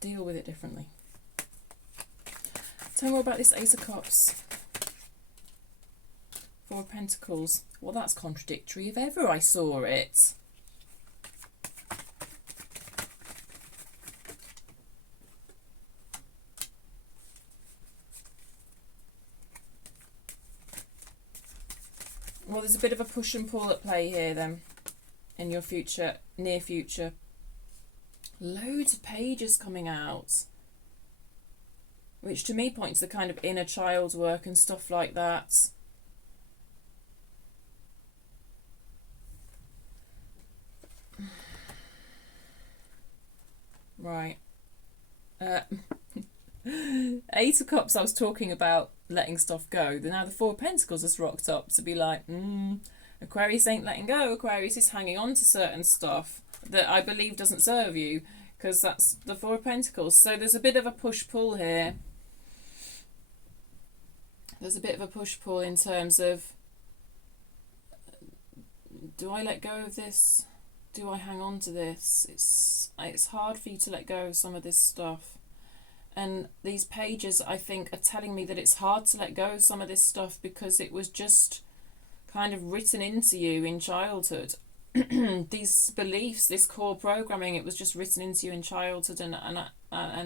deal with it differently. Tell me more about this Ace of Cups. Four of Pentacles. Well, that's contradictory if ever I saw it. Well, there's a bit of a push and pull at play here then, in your future, near future. Loads of pages coming out, which to me points to kind of inner child work and stuff like that. Right. Eight of Cups, I was talking about letting stuff go. Now the Four of Pentacles has rocked up to be like, Aquarius ain't letting go. Aquarius is hanging on to certain stuff that I believe doesn't serve you, because that's the Four of Pentacles. So there's a bit of a push-pull here. There's a bit of a push-pull in terms of, do I let go of this? Do I hang on to this? It's hard for you to let go of some of this stuff. And these pages, I think, are telling me that it's hard to let go of some of this stuff because it was just kind of written into you in childhood. These beliefs, this core programming, it was just written into you in childhood, and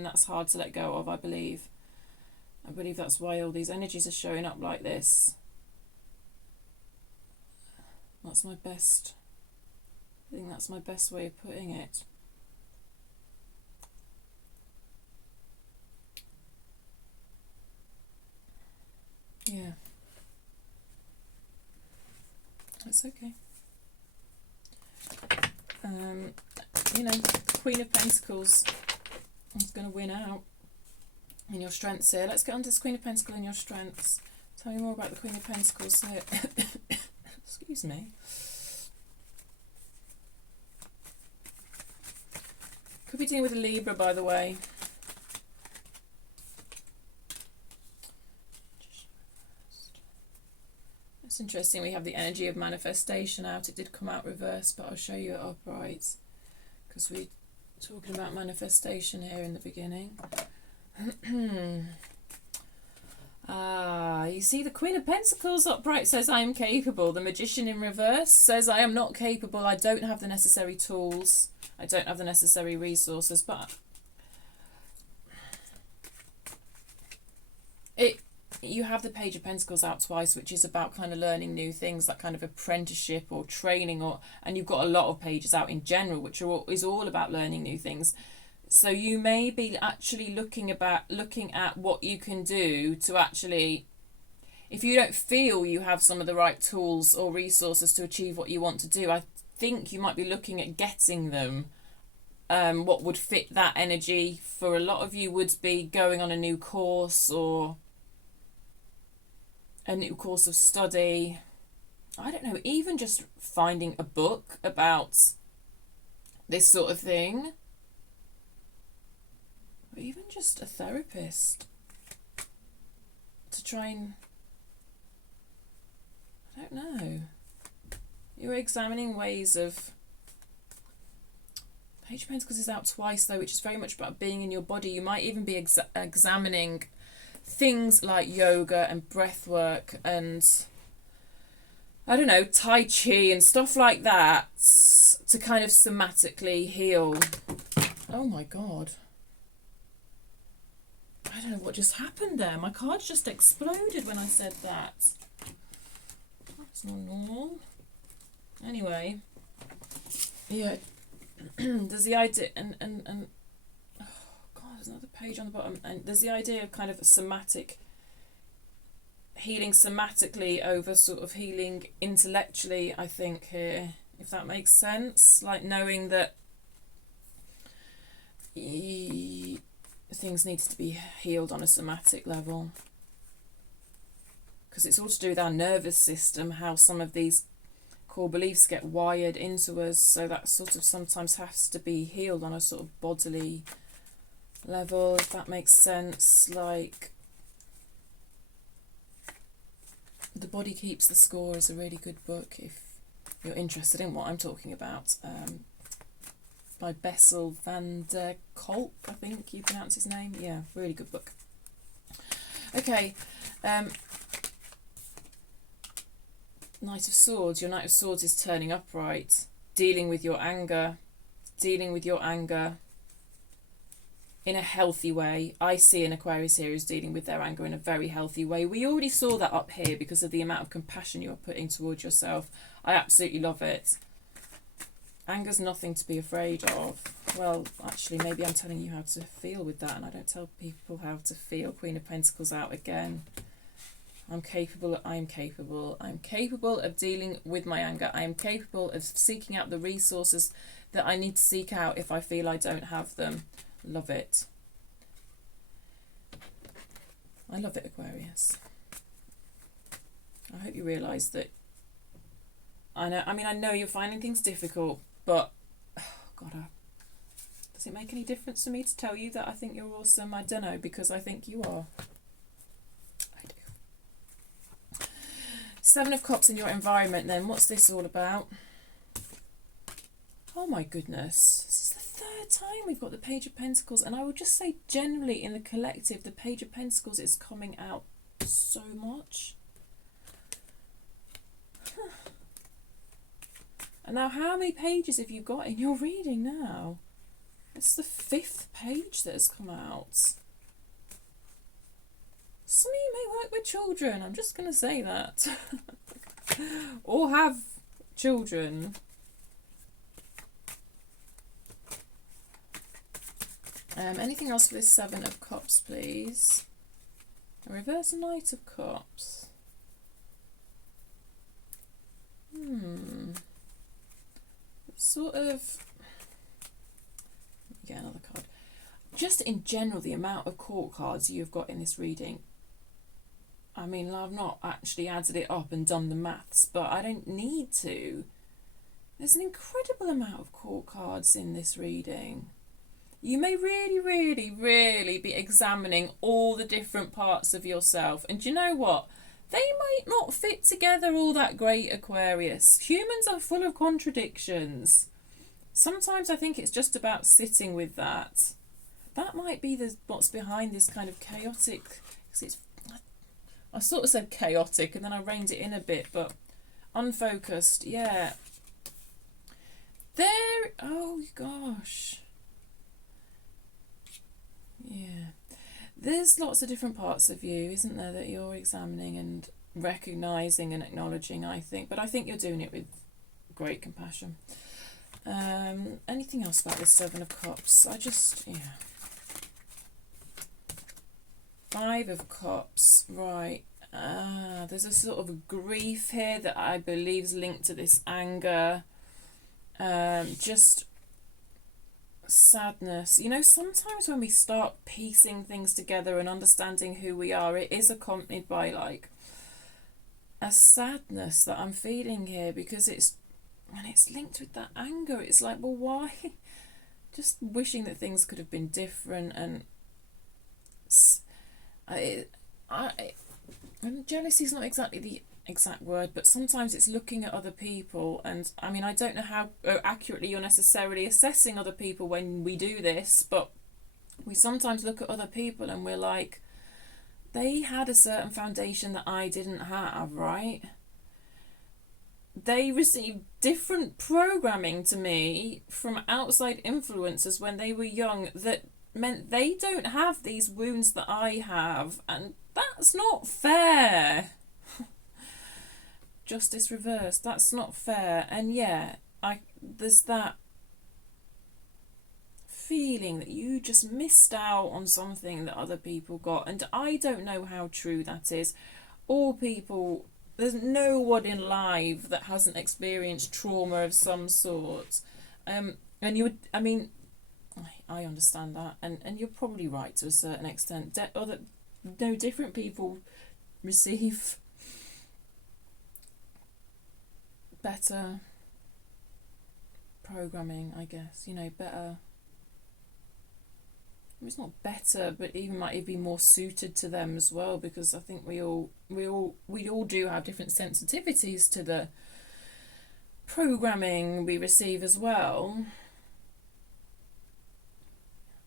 that's hard to let go of, I believe. I believe that's why all these energies are showing up like this. That's my best... I think that's my best way of putting it. Yeah. That's okay. You know, Queen of Pentacles is going to win out in your strengths here. Let's get on to this Queen of Pentacles and your strengths. Tell me more about the Queen of Pentacles here. Excuse me. Could be dealing with a Libra, by the way. It's interesting, we have the energy of manifestation out. It did come out reversed, but I'll show you it upright, because we're talking about manifestation here in the beginning. You see the Queen of Pentacles upright says I am capable. The Magician in reverse says I am not capable. I don't have the necessary tools. I don't have the necessary resources. But you have the Page of Pentacles out twice, which is about kind of learning new things, that kind of apprenticeship or training, and you've got a lot of pages out in general, which is all about learning new things. So you may be actually looking at what you can do to actually, if you don't feel you have some of the right tools or resources to achieve what you want to do, I think you might be looking at getting them. What would fit that energy for a lot of you would be going on a new course or a new course of study. I don't know, even just finding a book about this sort of thing. Or even just a therapist to try and, I don't know. You're examining ways of... Page of Pentacles is out twice though, which is very much about being in your body. You might even be examining things like yoga and breath work and, I don't know, Tai Chi and stuff like that to kind of somatically heal. Oh my God. I don't know what just happened there. My cards just exploded when I said that. That's not normal. Anyway. Yeah. There's the idea, and oh God, there's another page on the bottom, and there's the idea of kind of somatic healing somatically over sort of healing intellectually, I think, here, if that makes sense. Like knowing that things need to be healed on a somatic level, because it's all to do with our nervous system, how some of these core beliefs get wired into us, so that sort of sometimes has to be healed on a sort of bodily level, if that makes sense. Like The Body Keeps the Score is a really good book if you're interested in what I'm talking about. by Bessel van der Kolk, I think you pronounce his name. Yeah, really good book. Okay, Knight of Swords. Your Knight of Swords is turning upright, dealing with your anger in a healthy way. I see an Aquarius here who's dealing with their anger in a very healthy way. We already saw that up here because of the amount of compassion you're putting towards yourself. I absolutely love it. Anger's nothing to be afraid of. Well, actually, maybe I'm telling you how to feel with that, and I don't tell people how to feel. Queen of Pentacles out again. I'm capable of dealing with my anger. I am capable of seeking out the resources that I need to seek out if I feel I don't have them. Love it. I love it, Aquarius. I hope you realise that I know you're finding things difficult, but does it make any difference for me to tell you that I think you're awesome? I don't know, because I think you are. I do. Seven of Cups in your environment then. What's this all about? Oh my goodness. This is the third time we've got the Page of Pentacles, and I would just say generally in the collective, the Page of Pentacles is coming out so much. And now how many pages have you got in your reading now? It's the 5th page that has come out. Some of you may work with children, I'm just going to say that. Or have children. Anything else for this 7 of Cups, please? A reverse Knight of Cups. Sort of... Get another card. Just in general, the amount of court cards you've got in this reading. I mean, I've not actually added it up and done the maths, but I don't need to. There's an incredible amount of court cards in this reading. You may really, really, really be examining all the different parts of yourself. And do you know what? They might not fit together all that great, Aquarius. Humans are full of contradictions. Sometimes I think it's just about sitting with that. That might be what's behind this kind of chaotic... I sort of said chaotic and then I reined it in a bit, but unfocused, yeah. There... Oh, gosh. Yeah. There's lots of different parts of you, isn't there, that you're examining and recognising and acknowledging, I think. But I think you're doing it with great compassion. Anything else about this 7 of Cups? Yeah. 5 of Cups, right. There's a sort of grief here that I believe is linked to this anger. Just sadness. You know, sometimes when we start piecing things together and understanding who we are, it is accompanied by like a sadness that I'm feeling here, because it's linked with that anger. It's like, well, why? Just wishing that things could have been different. And jealousy is not exactly the exact word, but sometimes it's looking at other people, and I mean, I don't know how accurately you're necessarily assessing other people when we do this, but we sometimes look at other people and we're like, they had a certain foundation that I didn't have, right? They received different programming to me from outside influences when they were young that meant they don't have these wounds that I have, and that's not fair. Justice reversed, that's not fair. And yeah, there's that feeling that you just missed out on something that other people got, and I don't know how true that is. All people, there's no one in life that hasn't experienced trauma of some sort. And you would, I mean, I understand that, and you're probably right to a certain extent. Different people receive better programming, I guess. You know, better. It's not better, but even might even be more suited to them as well, because I think we all do have different sensitivities to the programming we receive as well.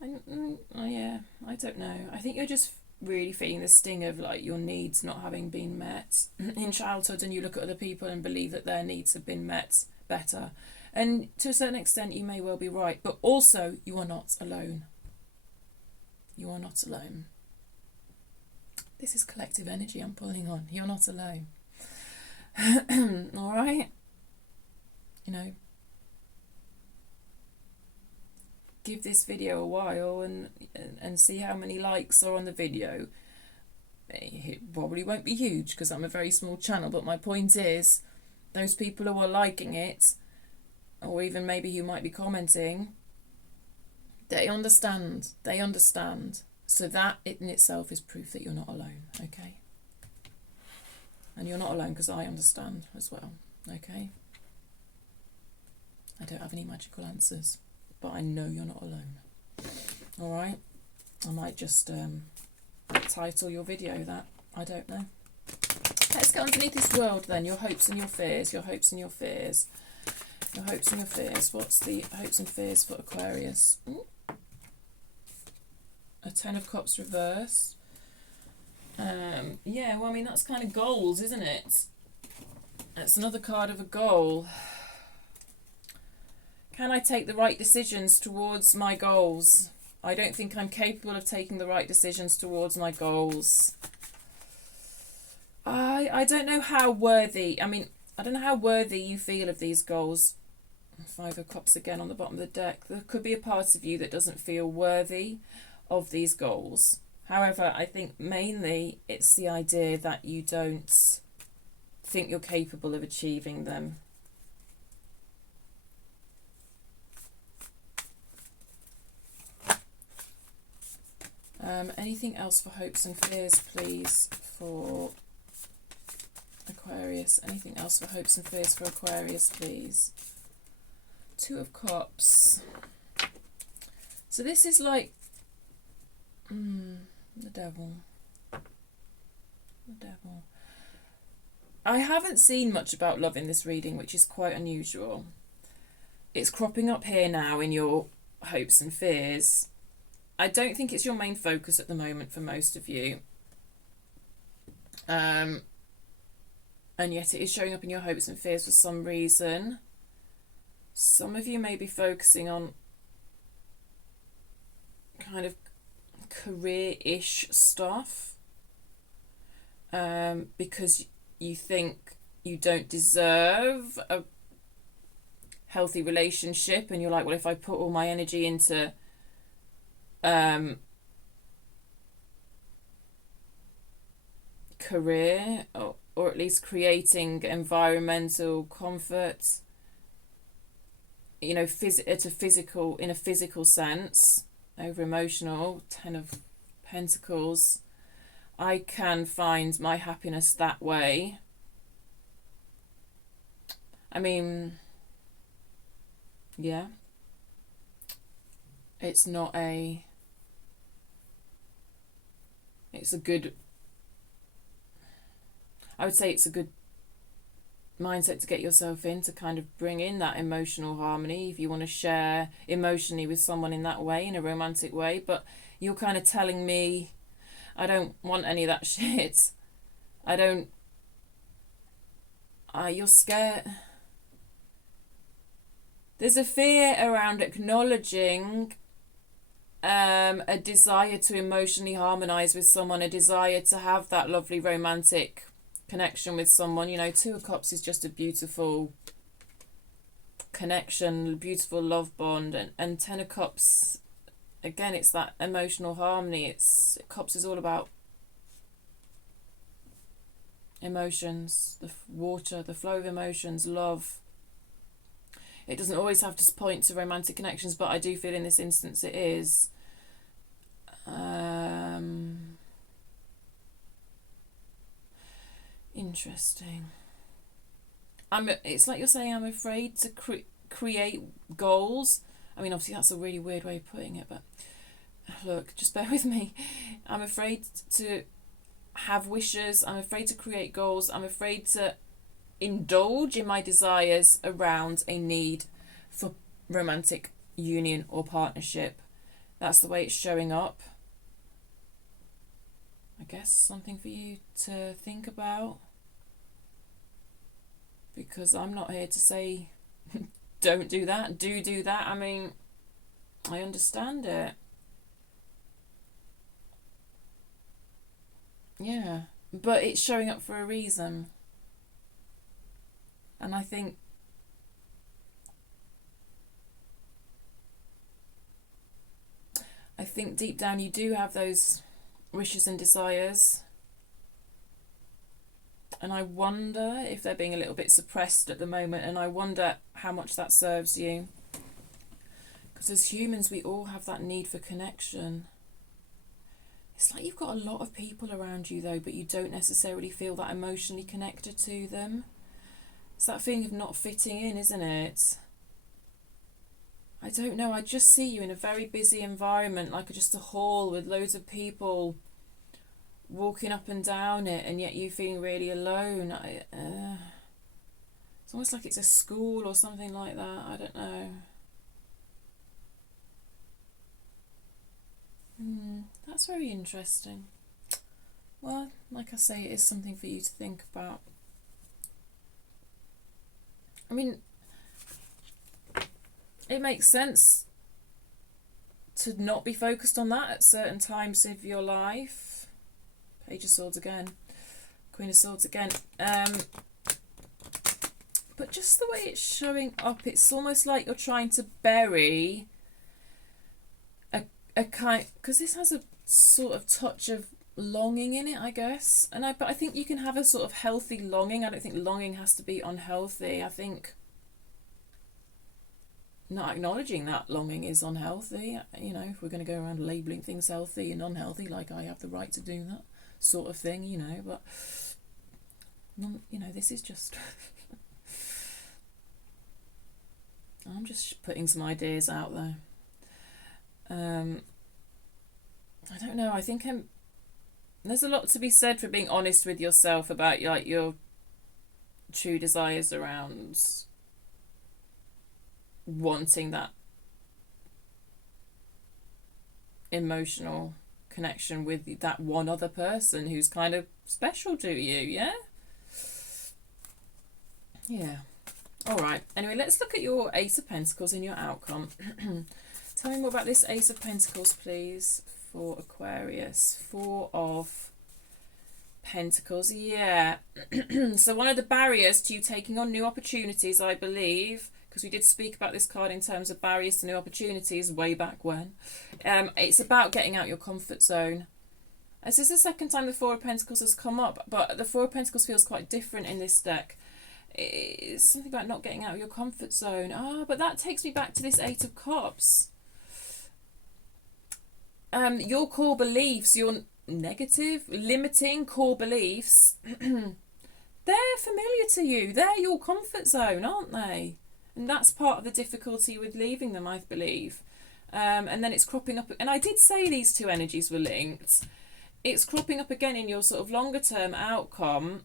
Yeah, I don't know. I think you're just really feeling the sting of like your needs not having been met in childhood, and you look at other people and believe that their needs have been met better. And to a certain extent, you may well be right, but also you are not alone. You are not alone. This is collective energy I'm pulling on. You're not alone. All right? You know, give this video a while and see how many likes are on the video. It probably won't be huge because I'm a very small channel, but my point is, those people who are liking it, or even maybe who might be commenting, they understand. They understand. So that in itself is proof that you're not alone, okay? And you're not alone because I understand as well, okay? I don't have any magical answers, but I know you're not alone. All right? I might just title your video that. I don't know. Let's get underneath this world then. Your hopes and your fears. Your hopes and your fears. Your hopes and your fears. What's the hopes and fears for Aquarius? Ooh. A Ten of Cups reversed. Yeah, well, I mean, that's kind of goals, isn't it? That's another card of a goal. Can I take the right decisions towards my goals? I don't think I'm capable of taking the right decisions towards my goals. I don't know how worthy, I don't know how worthy you feel of these goals. Five of Cups again on the bottom of the deck. There could be a part of you that doesn't feel worthy of these goals. However, I think mainly it's the idea that you don't think you're capable of achieving them. Anything else for hopes and fears, please, for Aquarius? Anything else for hopes and fears for Aquarius, please? Two of Cups. So this is like the devil. The devil. I haven't seen much about love in this reading, which is quite unusual. It's cropping up here now in your hopes and fears. I don't think it's your main focus at the moment for most of you. And yet it is showing up in your hopes and fears for some reason. Some of you may be focusing on kind of career-ish stuff because you think you don't deserve a healthy relationship, and you're like, well, if I put all my energy into career, or at least creating environmental comfort, you know, in a physical sense, over emotional. Ten of Pentacles. I can find my happiness that way. I mean, yeah. It's not a... It's a good... I would say it's a good mindset to get yourself in, to kind of bring in that emotional harmony if you want to share emotionally with someone in that way, in a romantic way. But you're kind of telling me, I don't want any of that shit. I don't... you're scared. There's a fear around acknowledging a desire to emotionally harmonise with someone, a desire to have that lovely romantic connection with someone. You know, Two of Cups is just a beautiful connection, beautiful love bond, and Ten of Cups, again, it's that emotional harmony. Cups is all about emotions, the water, the flow of emotions, love. It doesn't always have to point to romantic connections, but I do feel in this instance it is. Interesting. It's like you're saying, I'm afraid to create goals. I mean, obviously that's a really weird way of putting it, but look, just bear with me. I'm afraid to have wishes. I'm afraid to create goals. I'm afraid to indulge in my desires around a need for romantic union or partnership. that's the way it's showing up. I guess something for you to think about, because I'm not here to say don't do that, do that. I mean, I understand it. Yeah, but it's showing up for a reason. And I think deep down you do have those wishes and desires. And I wonder if they're being a little bit suppressed at the moment, and I wonder how much that serves you. Because as humans, we all have that need for connection. It's like you've got a lot of people around you though, but you don't necessarily feel that emotionally connected to them. It's that feeling of not fitting in, isn't it? I don't know, I just see you in a very busy environment, like just a hall with loads of people walking up and down it, and yet you feeling really alone. It's almost like it's a school or something like that. I don't know. That's very interesting. Well, like I say, it is something for you to think about. I mean, it makes sense to not be focused on that at certain times of your life. Page of Swords again. Queen of Swords again. But just the way it's showing up, it's almost like you're trying to bury a kind... Because this has a sort of touch of longing in it, I guess. But I think you can have a sort of healthy longing. I don't think longing has to be unhealthy. I think not acknowledging that longing is unhealthy. You know, if we're going to go around labelling things healthy and unhealthy, like I have the right to do that sort of thing, you know, but you know, this is just I'm just putting some ideas out there. I don't know, I think there's a lot to be said for being honest with yourself about like your true desires around wanting that emotional connection with that one other person who's kind of special to you. Yeah. All right, anyway, let's look at your Ace of Pentacles and your outcome. Tell me more about this Ace of Pentacles, please, for Aquarius. 4 of Pentacles. Yeah. So one of the barriers to you taking on new opportunities, I believe, because we did speak about this card in terms of barriers to new opportunities way back when. It's about getting out your comfort zone. This is the second time the 4 of Pentacles has come up, but the 4 of Pentacles feels quite different in this deck. It's something about not getting out of your comfort zone. But that takes me back to this 8 of Cups. Your core beliefs, your negative, limiting core beliefs, they're familiar to you. They're your comfort zone, aren't they? And that's part of the difficulty with leaving them, I believe. And then it's cropping up. And I did say these two energies were linked. It's cropping up again in your sort of longer term outcome,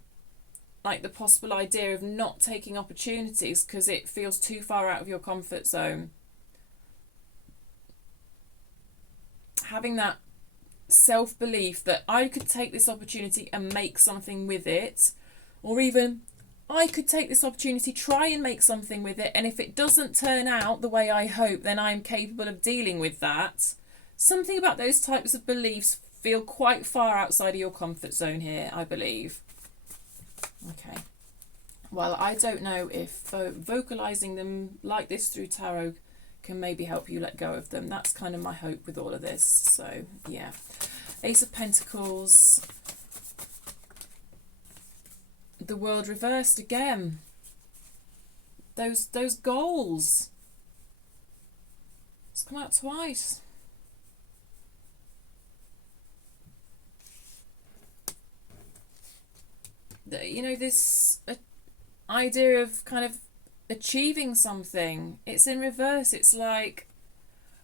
like the possible idea of not taking opportunities because it feels too far out of your comfort zone. Having that self-belief that I could take this opportunity and make something with it, or even I could take this opportunity, try and make something with it, and if it doesn't turn out the way I hope, then I'm capable of dealing with that. Something about those types of beliefs feel quite far outside of your comfort zone here, I believe. Okay. Well, I don't know if vocalizing them like this through tarot can maybe help you let go of them. That's kind of my hope with all of this. So, yeah. Ace of Pentacles. The World reversed again. Those goals. It's come out twice. You know, this idea of kind of achieving something, it's in reverse. It's like,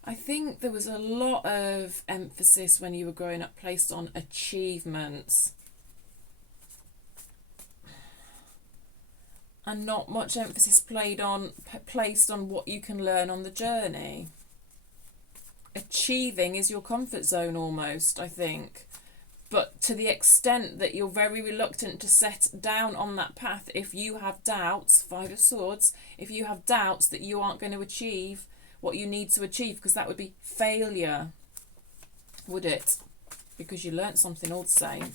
I think there was a lot of emphasis when you were growing up placed on achievements and not much emphasis placed on what you can learn on the journey. achieving is your comfort zone almost, I think. But to the extent that you're very reluctant to set down on that path, if you have doubts, Five of Swords, if you have doubts that you aren't going to achieve what you need to achieve, because that would be failure, would it? Because you learnt something all the same.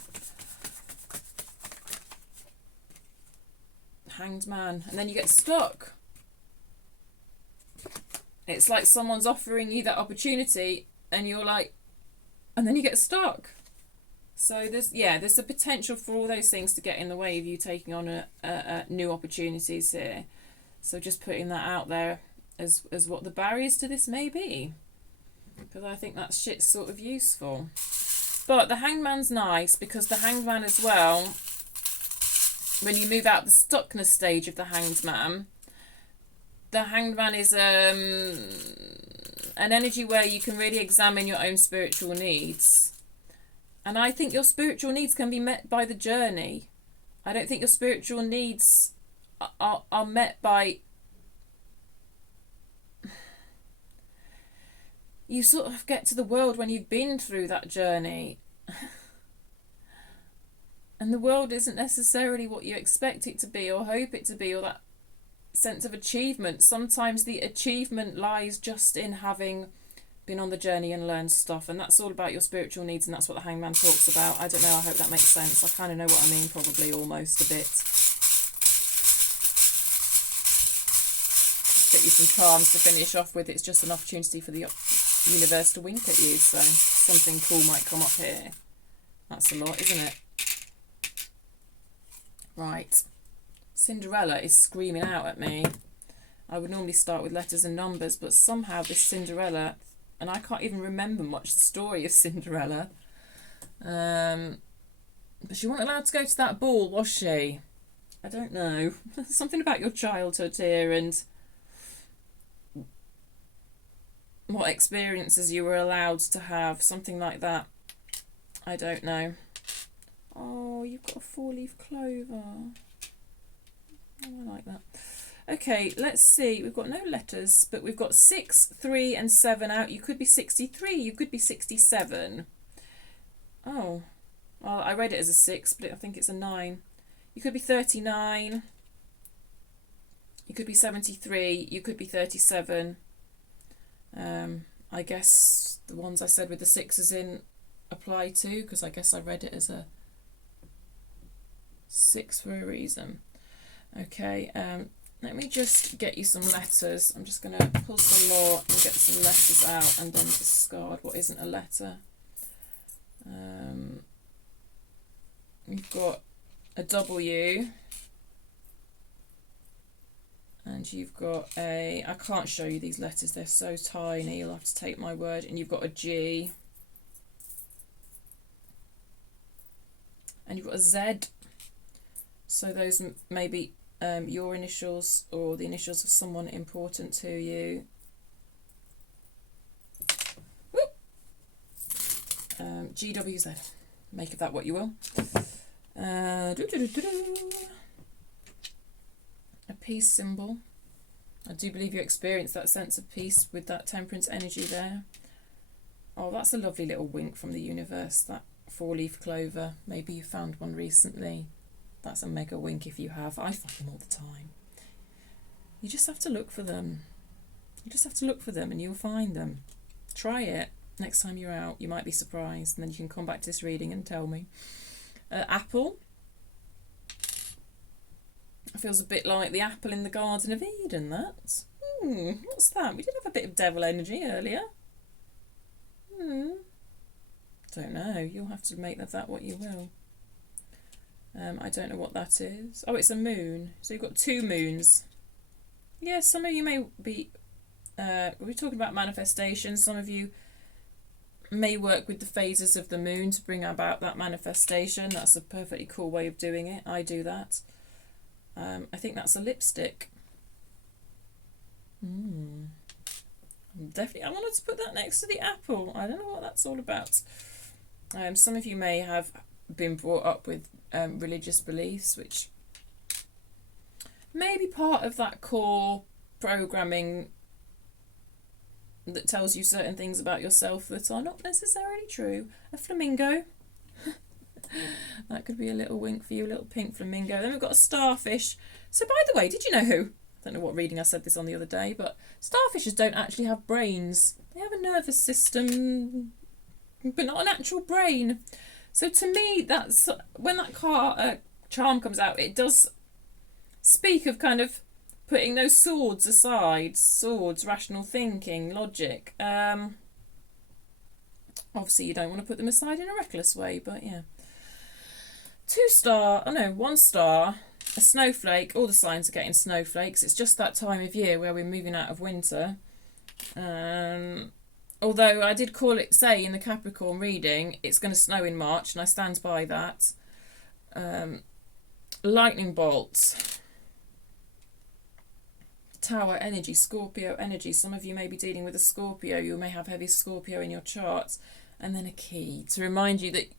Hanged Man. And then you get stuck. It's like someone's offering you that opportunity and you're like, and then you get stuck. So there's the potential for all those things to get in the way of you taking on a new opportunities here. So just putting that out there as what the barriers to this may be, because I think that shit's sort of useful. But the Hanged Man's nice, because the Hanged Man as well, when you move out the stuckness stage of the Hanged Man, the Hanged Man is an energy where you can really examine your own spiritual needs. And I think your spiritual needs can be met by the journey. I don't think your spiritual needs are met by... You sort of get to the world when you've been through that journey. And the world isn't necessarily what you expect it to be or hope it to be, or that sense of achievement. Sometimes the achievement lies just in having been on the journey and learned stuff, and that's all about your spiritual needs, and that's what the Hanged Man talks about. I don't know, I hope that makes sense. I kind of know what I mean, probably, almost a bit. Get you some charms to finish off with. It's just an opportunity for the universe to wink at you, so something cool might come up here. That's a lot, isn't it? Right. Cinderella is screaming out at me. I would normally start with letters and numbers, but somehow this Cinderella, and I can't even remember much the story of Cinderella. But she wasn't allowed to go to that ball, was she? I don't know. There's something about your childhood here and what experiences you were allowed to have, something like that. I don't know. Oh, you've got a 4-leaf clover. Oh, I like that. Okay, let's see. We've got no letters, but we've got 6, 3 and 7 out. You could be 63. You could be 67. Oh, well, I read it as a 6, but I think it's a 9. You could be 39. You could be 73. You could be 37. I guess the ones I said with the 6s in apply to, because I guess I read it as a 6 for a reason. Okay, let me just get you some letters. I'm just going to pull some more and get some letters out and then discard what isn't a letter. We've got a W. And you've got a... I can't show you these letters. They're so tiny. You'll have to take my word. And you've got a G. And you've got a Z. So those may be your initials or the initials of someone important to you. GWZ. Make of that what you will. A peace symbol. I do believe you experience that sense of peace with that temperance energy there. Oh, that's a lovely little wink from the universe, that 4-leaf clover. Maybe you found one recently. That's a mega wink if you have. I find them all the time. You just have to look for them. You just have to look for them and you'll find them. Try it. Next time you're out, you might be surprised, and then you can come back to this reading and tell me. Apple. It feels a bit like the apple in the Garden of Eden, that. What's that? We did have a bit of devil energy earlier. Don't know. You'll have to make of that what you will. I don't know what that is. Oh, it's a moon. So you've got 2 moons. Yeah, some of you may be... we're talking about manifestation. Some of you may work with the phases of the moon to bring about that manifestation. That's a perfectly cool way of doing it. I do that. I think that's a lipstick. Definitely, I wanted to put that next to the apple. I don't know what that's all about. Some of you may have been brought up with religious beliefs, which may be part of that core programming that tells you certain things about yourself that are not necessarily true. A flamingo. That could be a little wink for you, a little pink flamingo. Then we've got a starfish. So by the way, did you know who? I don't know what reading I said this on the other day, but starfishes don't actually have brains. They have a nervous system, but not an actual brain. So to me, that's when that charm comes out, it does speak of kind of putting those swords aside. Swords, rational thinking, logic. Obviously, you don't want to put them aside in a reckless way, but yeah. 1 star, a snowflake. All the signs are getting snowflakes. It's just that time of year where we're moving out of winter. Although I did say in the Capricorn reading, it's going to snow in March, and I stand by that. Lightning bolts. Tower energy, Scorpio energy. Some of you may be dealing with a Scorpio. You may have heavy Scorpio in your charts. And then a key to remind you that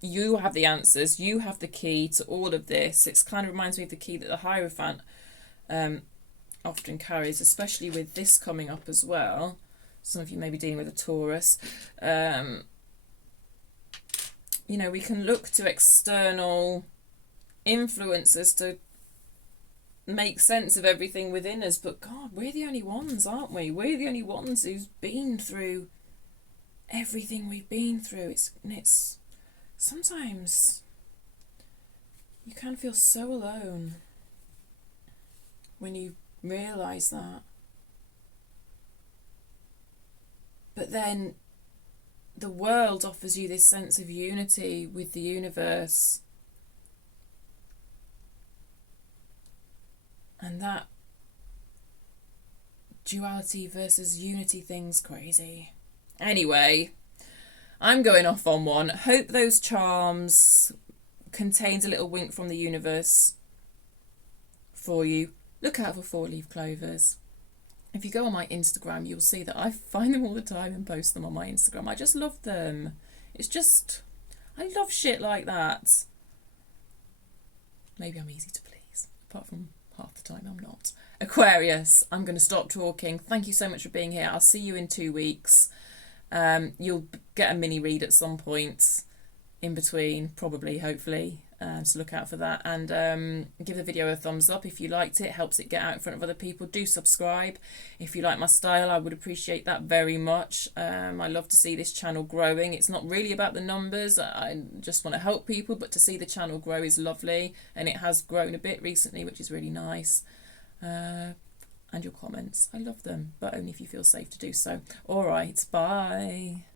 you have the answers. You have the key to all of this. It kind of reminds me of the key that the Hierophant often carries, especially with this coming up as well. Some of you may be dealing with a Taurus. You know, we can look to external influences to make sense of everything within us, but God, we're the only ones, aren't we? We're the only ones who's been through everything we've been through. It's sometimes you can feel so alone when you realise that. But then the world offers you this sense of unity with the universe. And that duality versus unity thing's crazy. Anyway, I'm going off on one. Hope those charms contains a little wink from the universe for you. Look out for 4-leaf clovers. If you go on my Instagram, you'll see that I find them all the time and post them on my Instagram. I just love them. It's just, I love shit like that. Maybe I'm easy to please, apart from half the time I'm not. Aquarius, I'm going to stop talking. Thank you so much for being here. I'll see you in 2 weeks. You'll get a mini read at some point in between, probably, hopefully. So look out for that, and give the video a thumbs up if you liked it. It helps it get out in front of other people. Do subscribe if you like my style. I would appreciate that very much. I love to see this channel growing. It's not really about the numbers. I just want to help people, but to see the channel grow is lovely, and it has grown a bit recently, which is really nice. And your comments, I love them, but only if you feel safe to do so. All right, bye.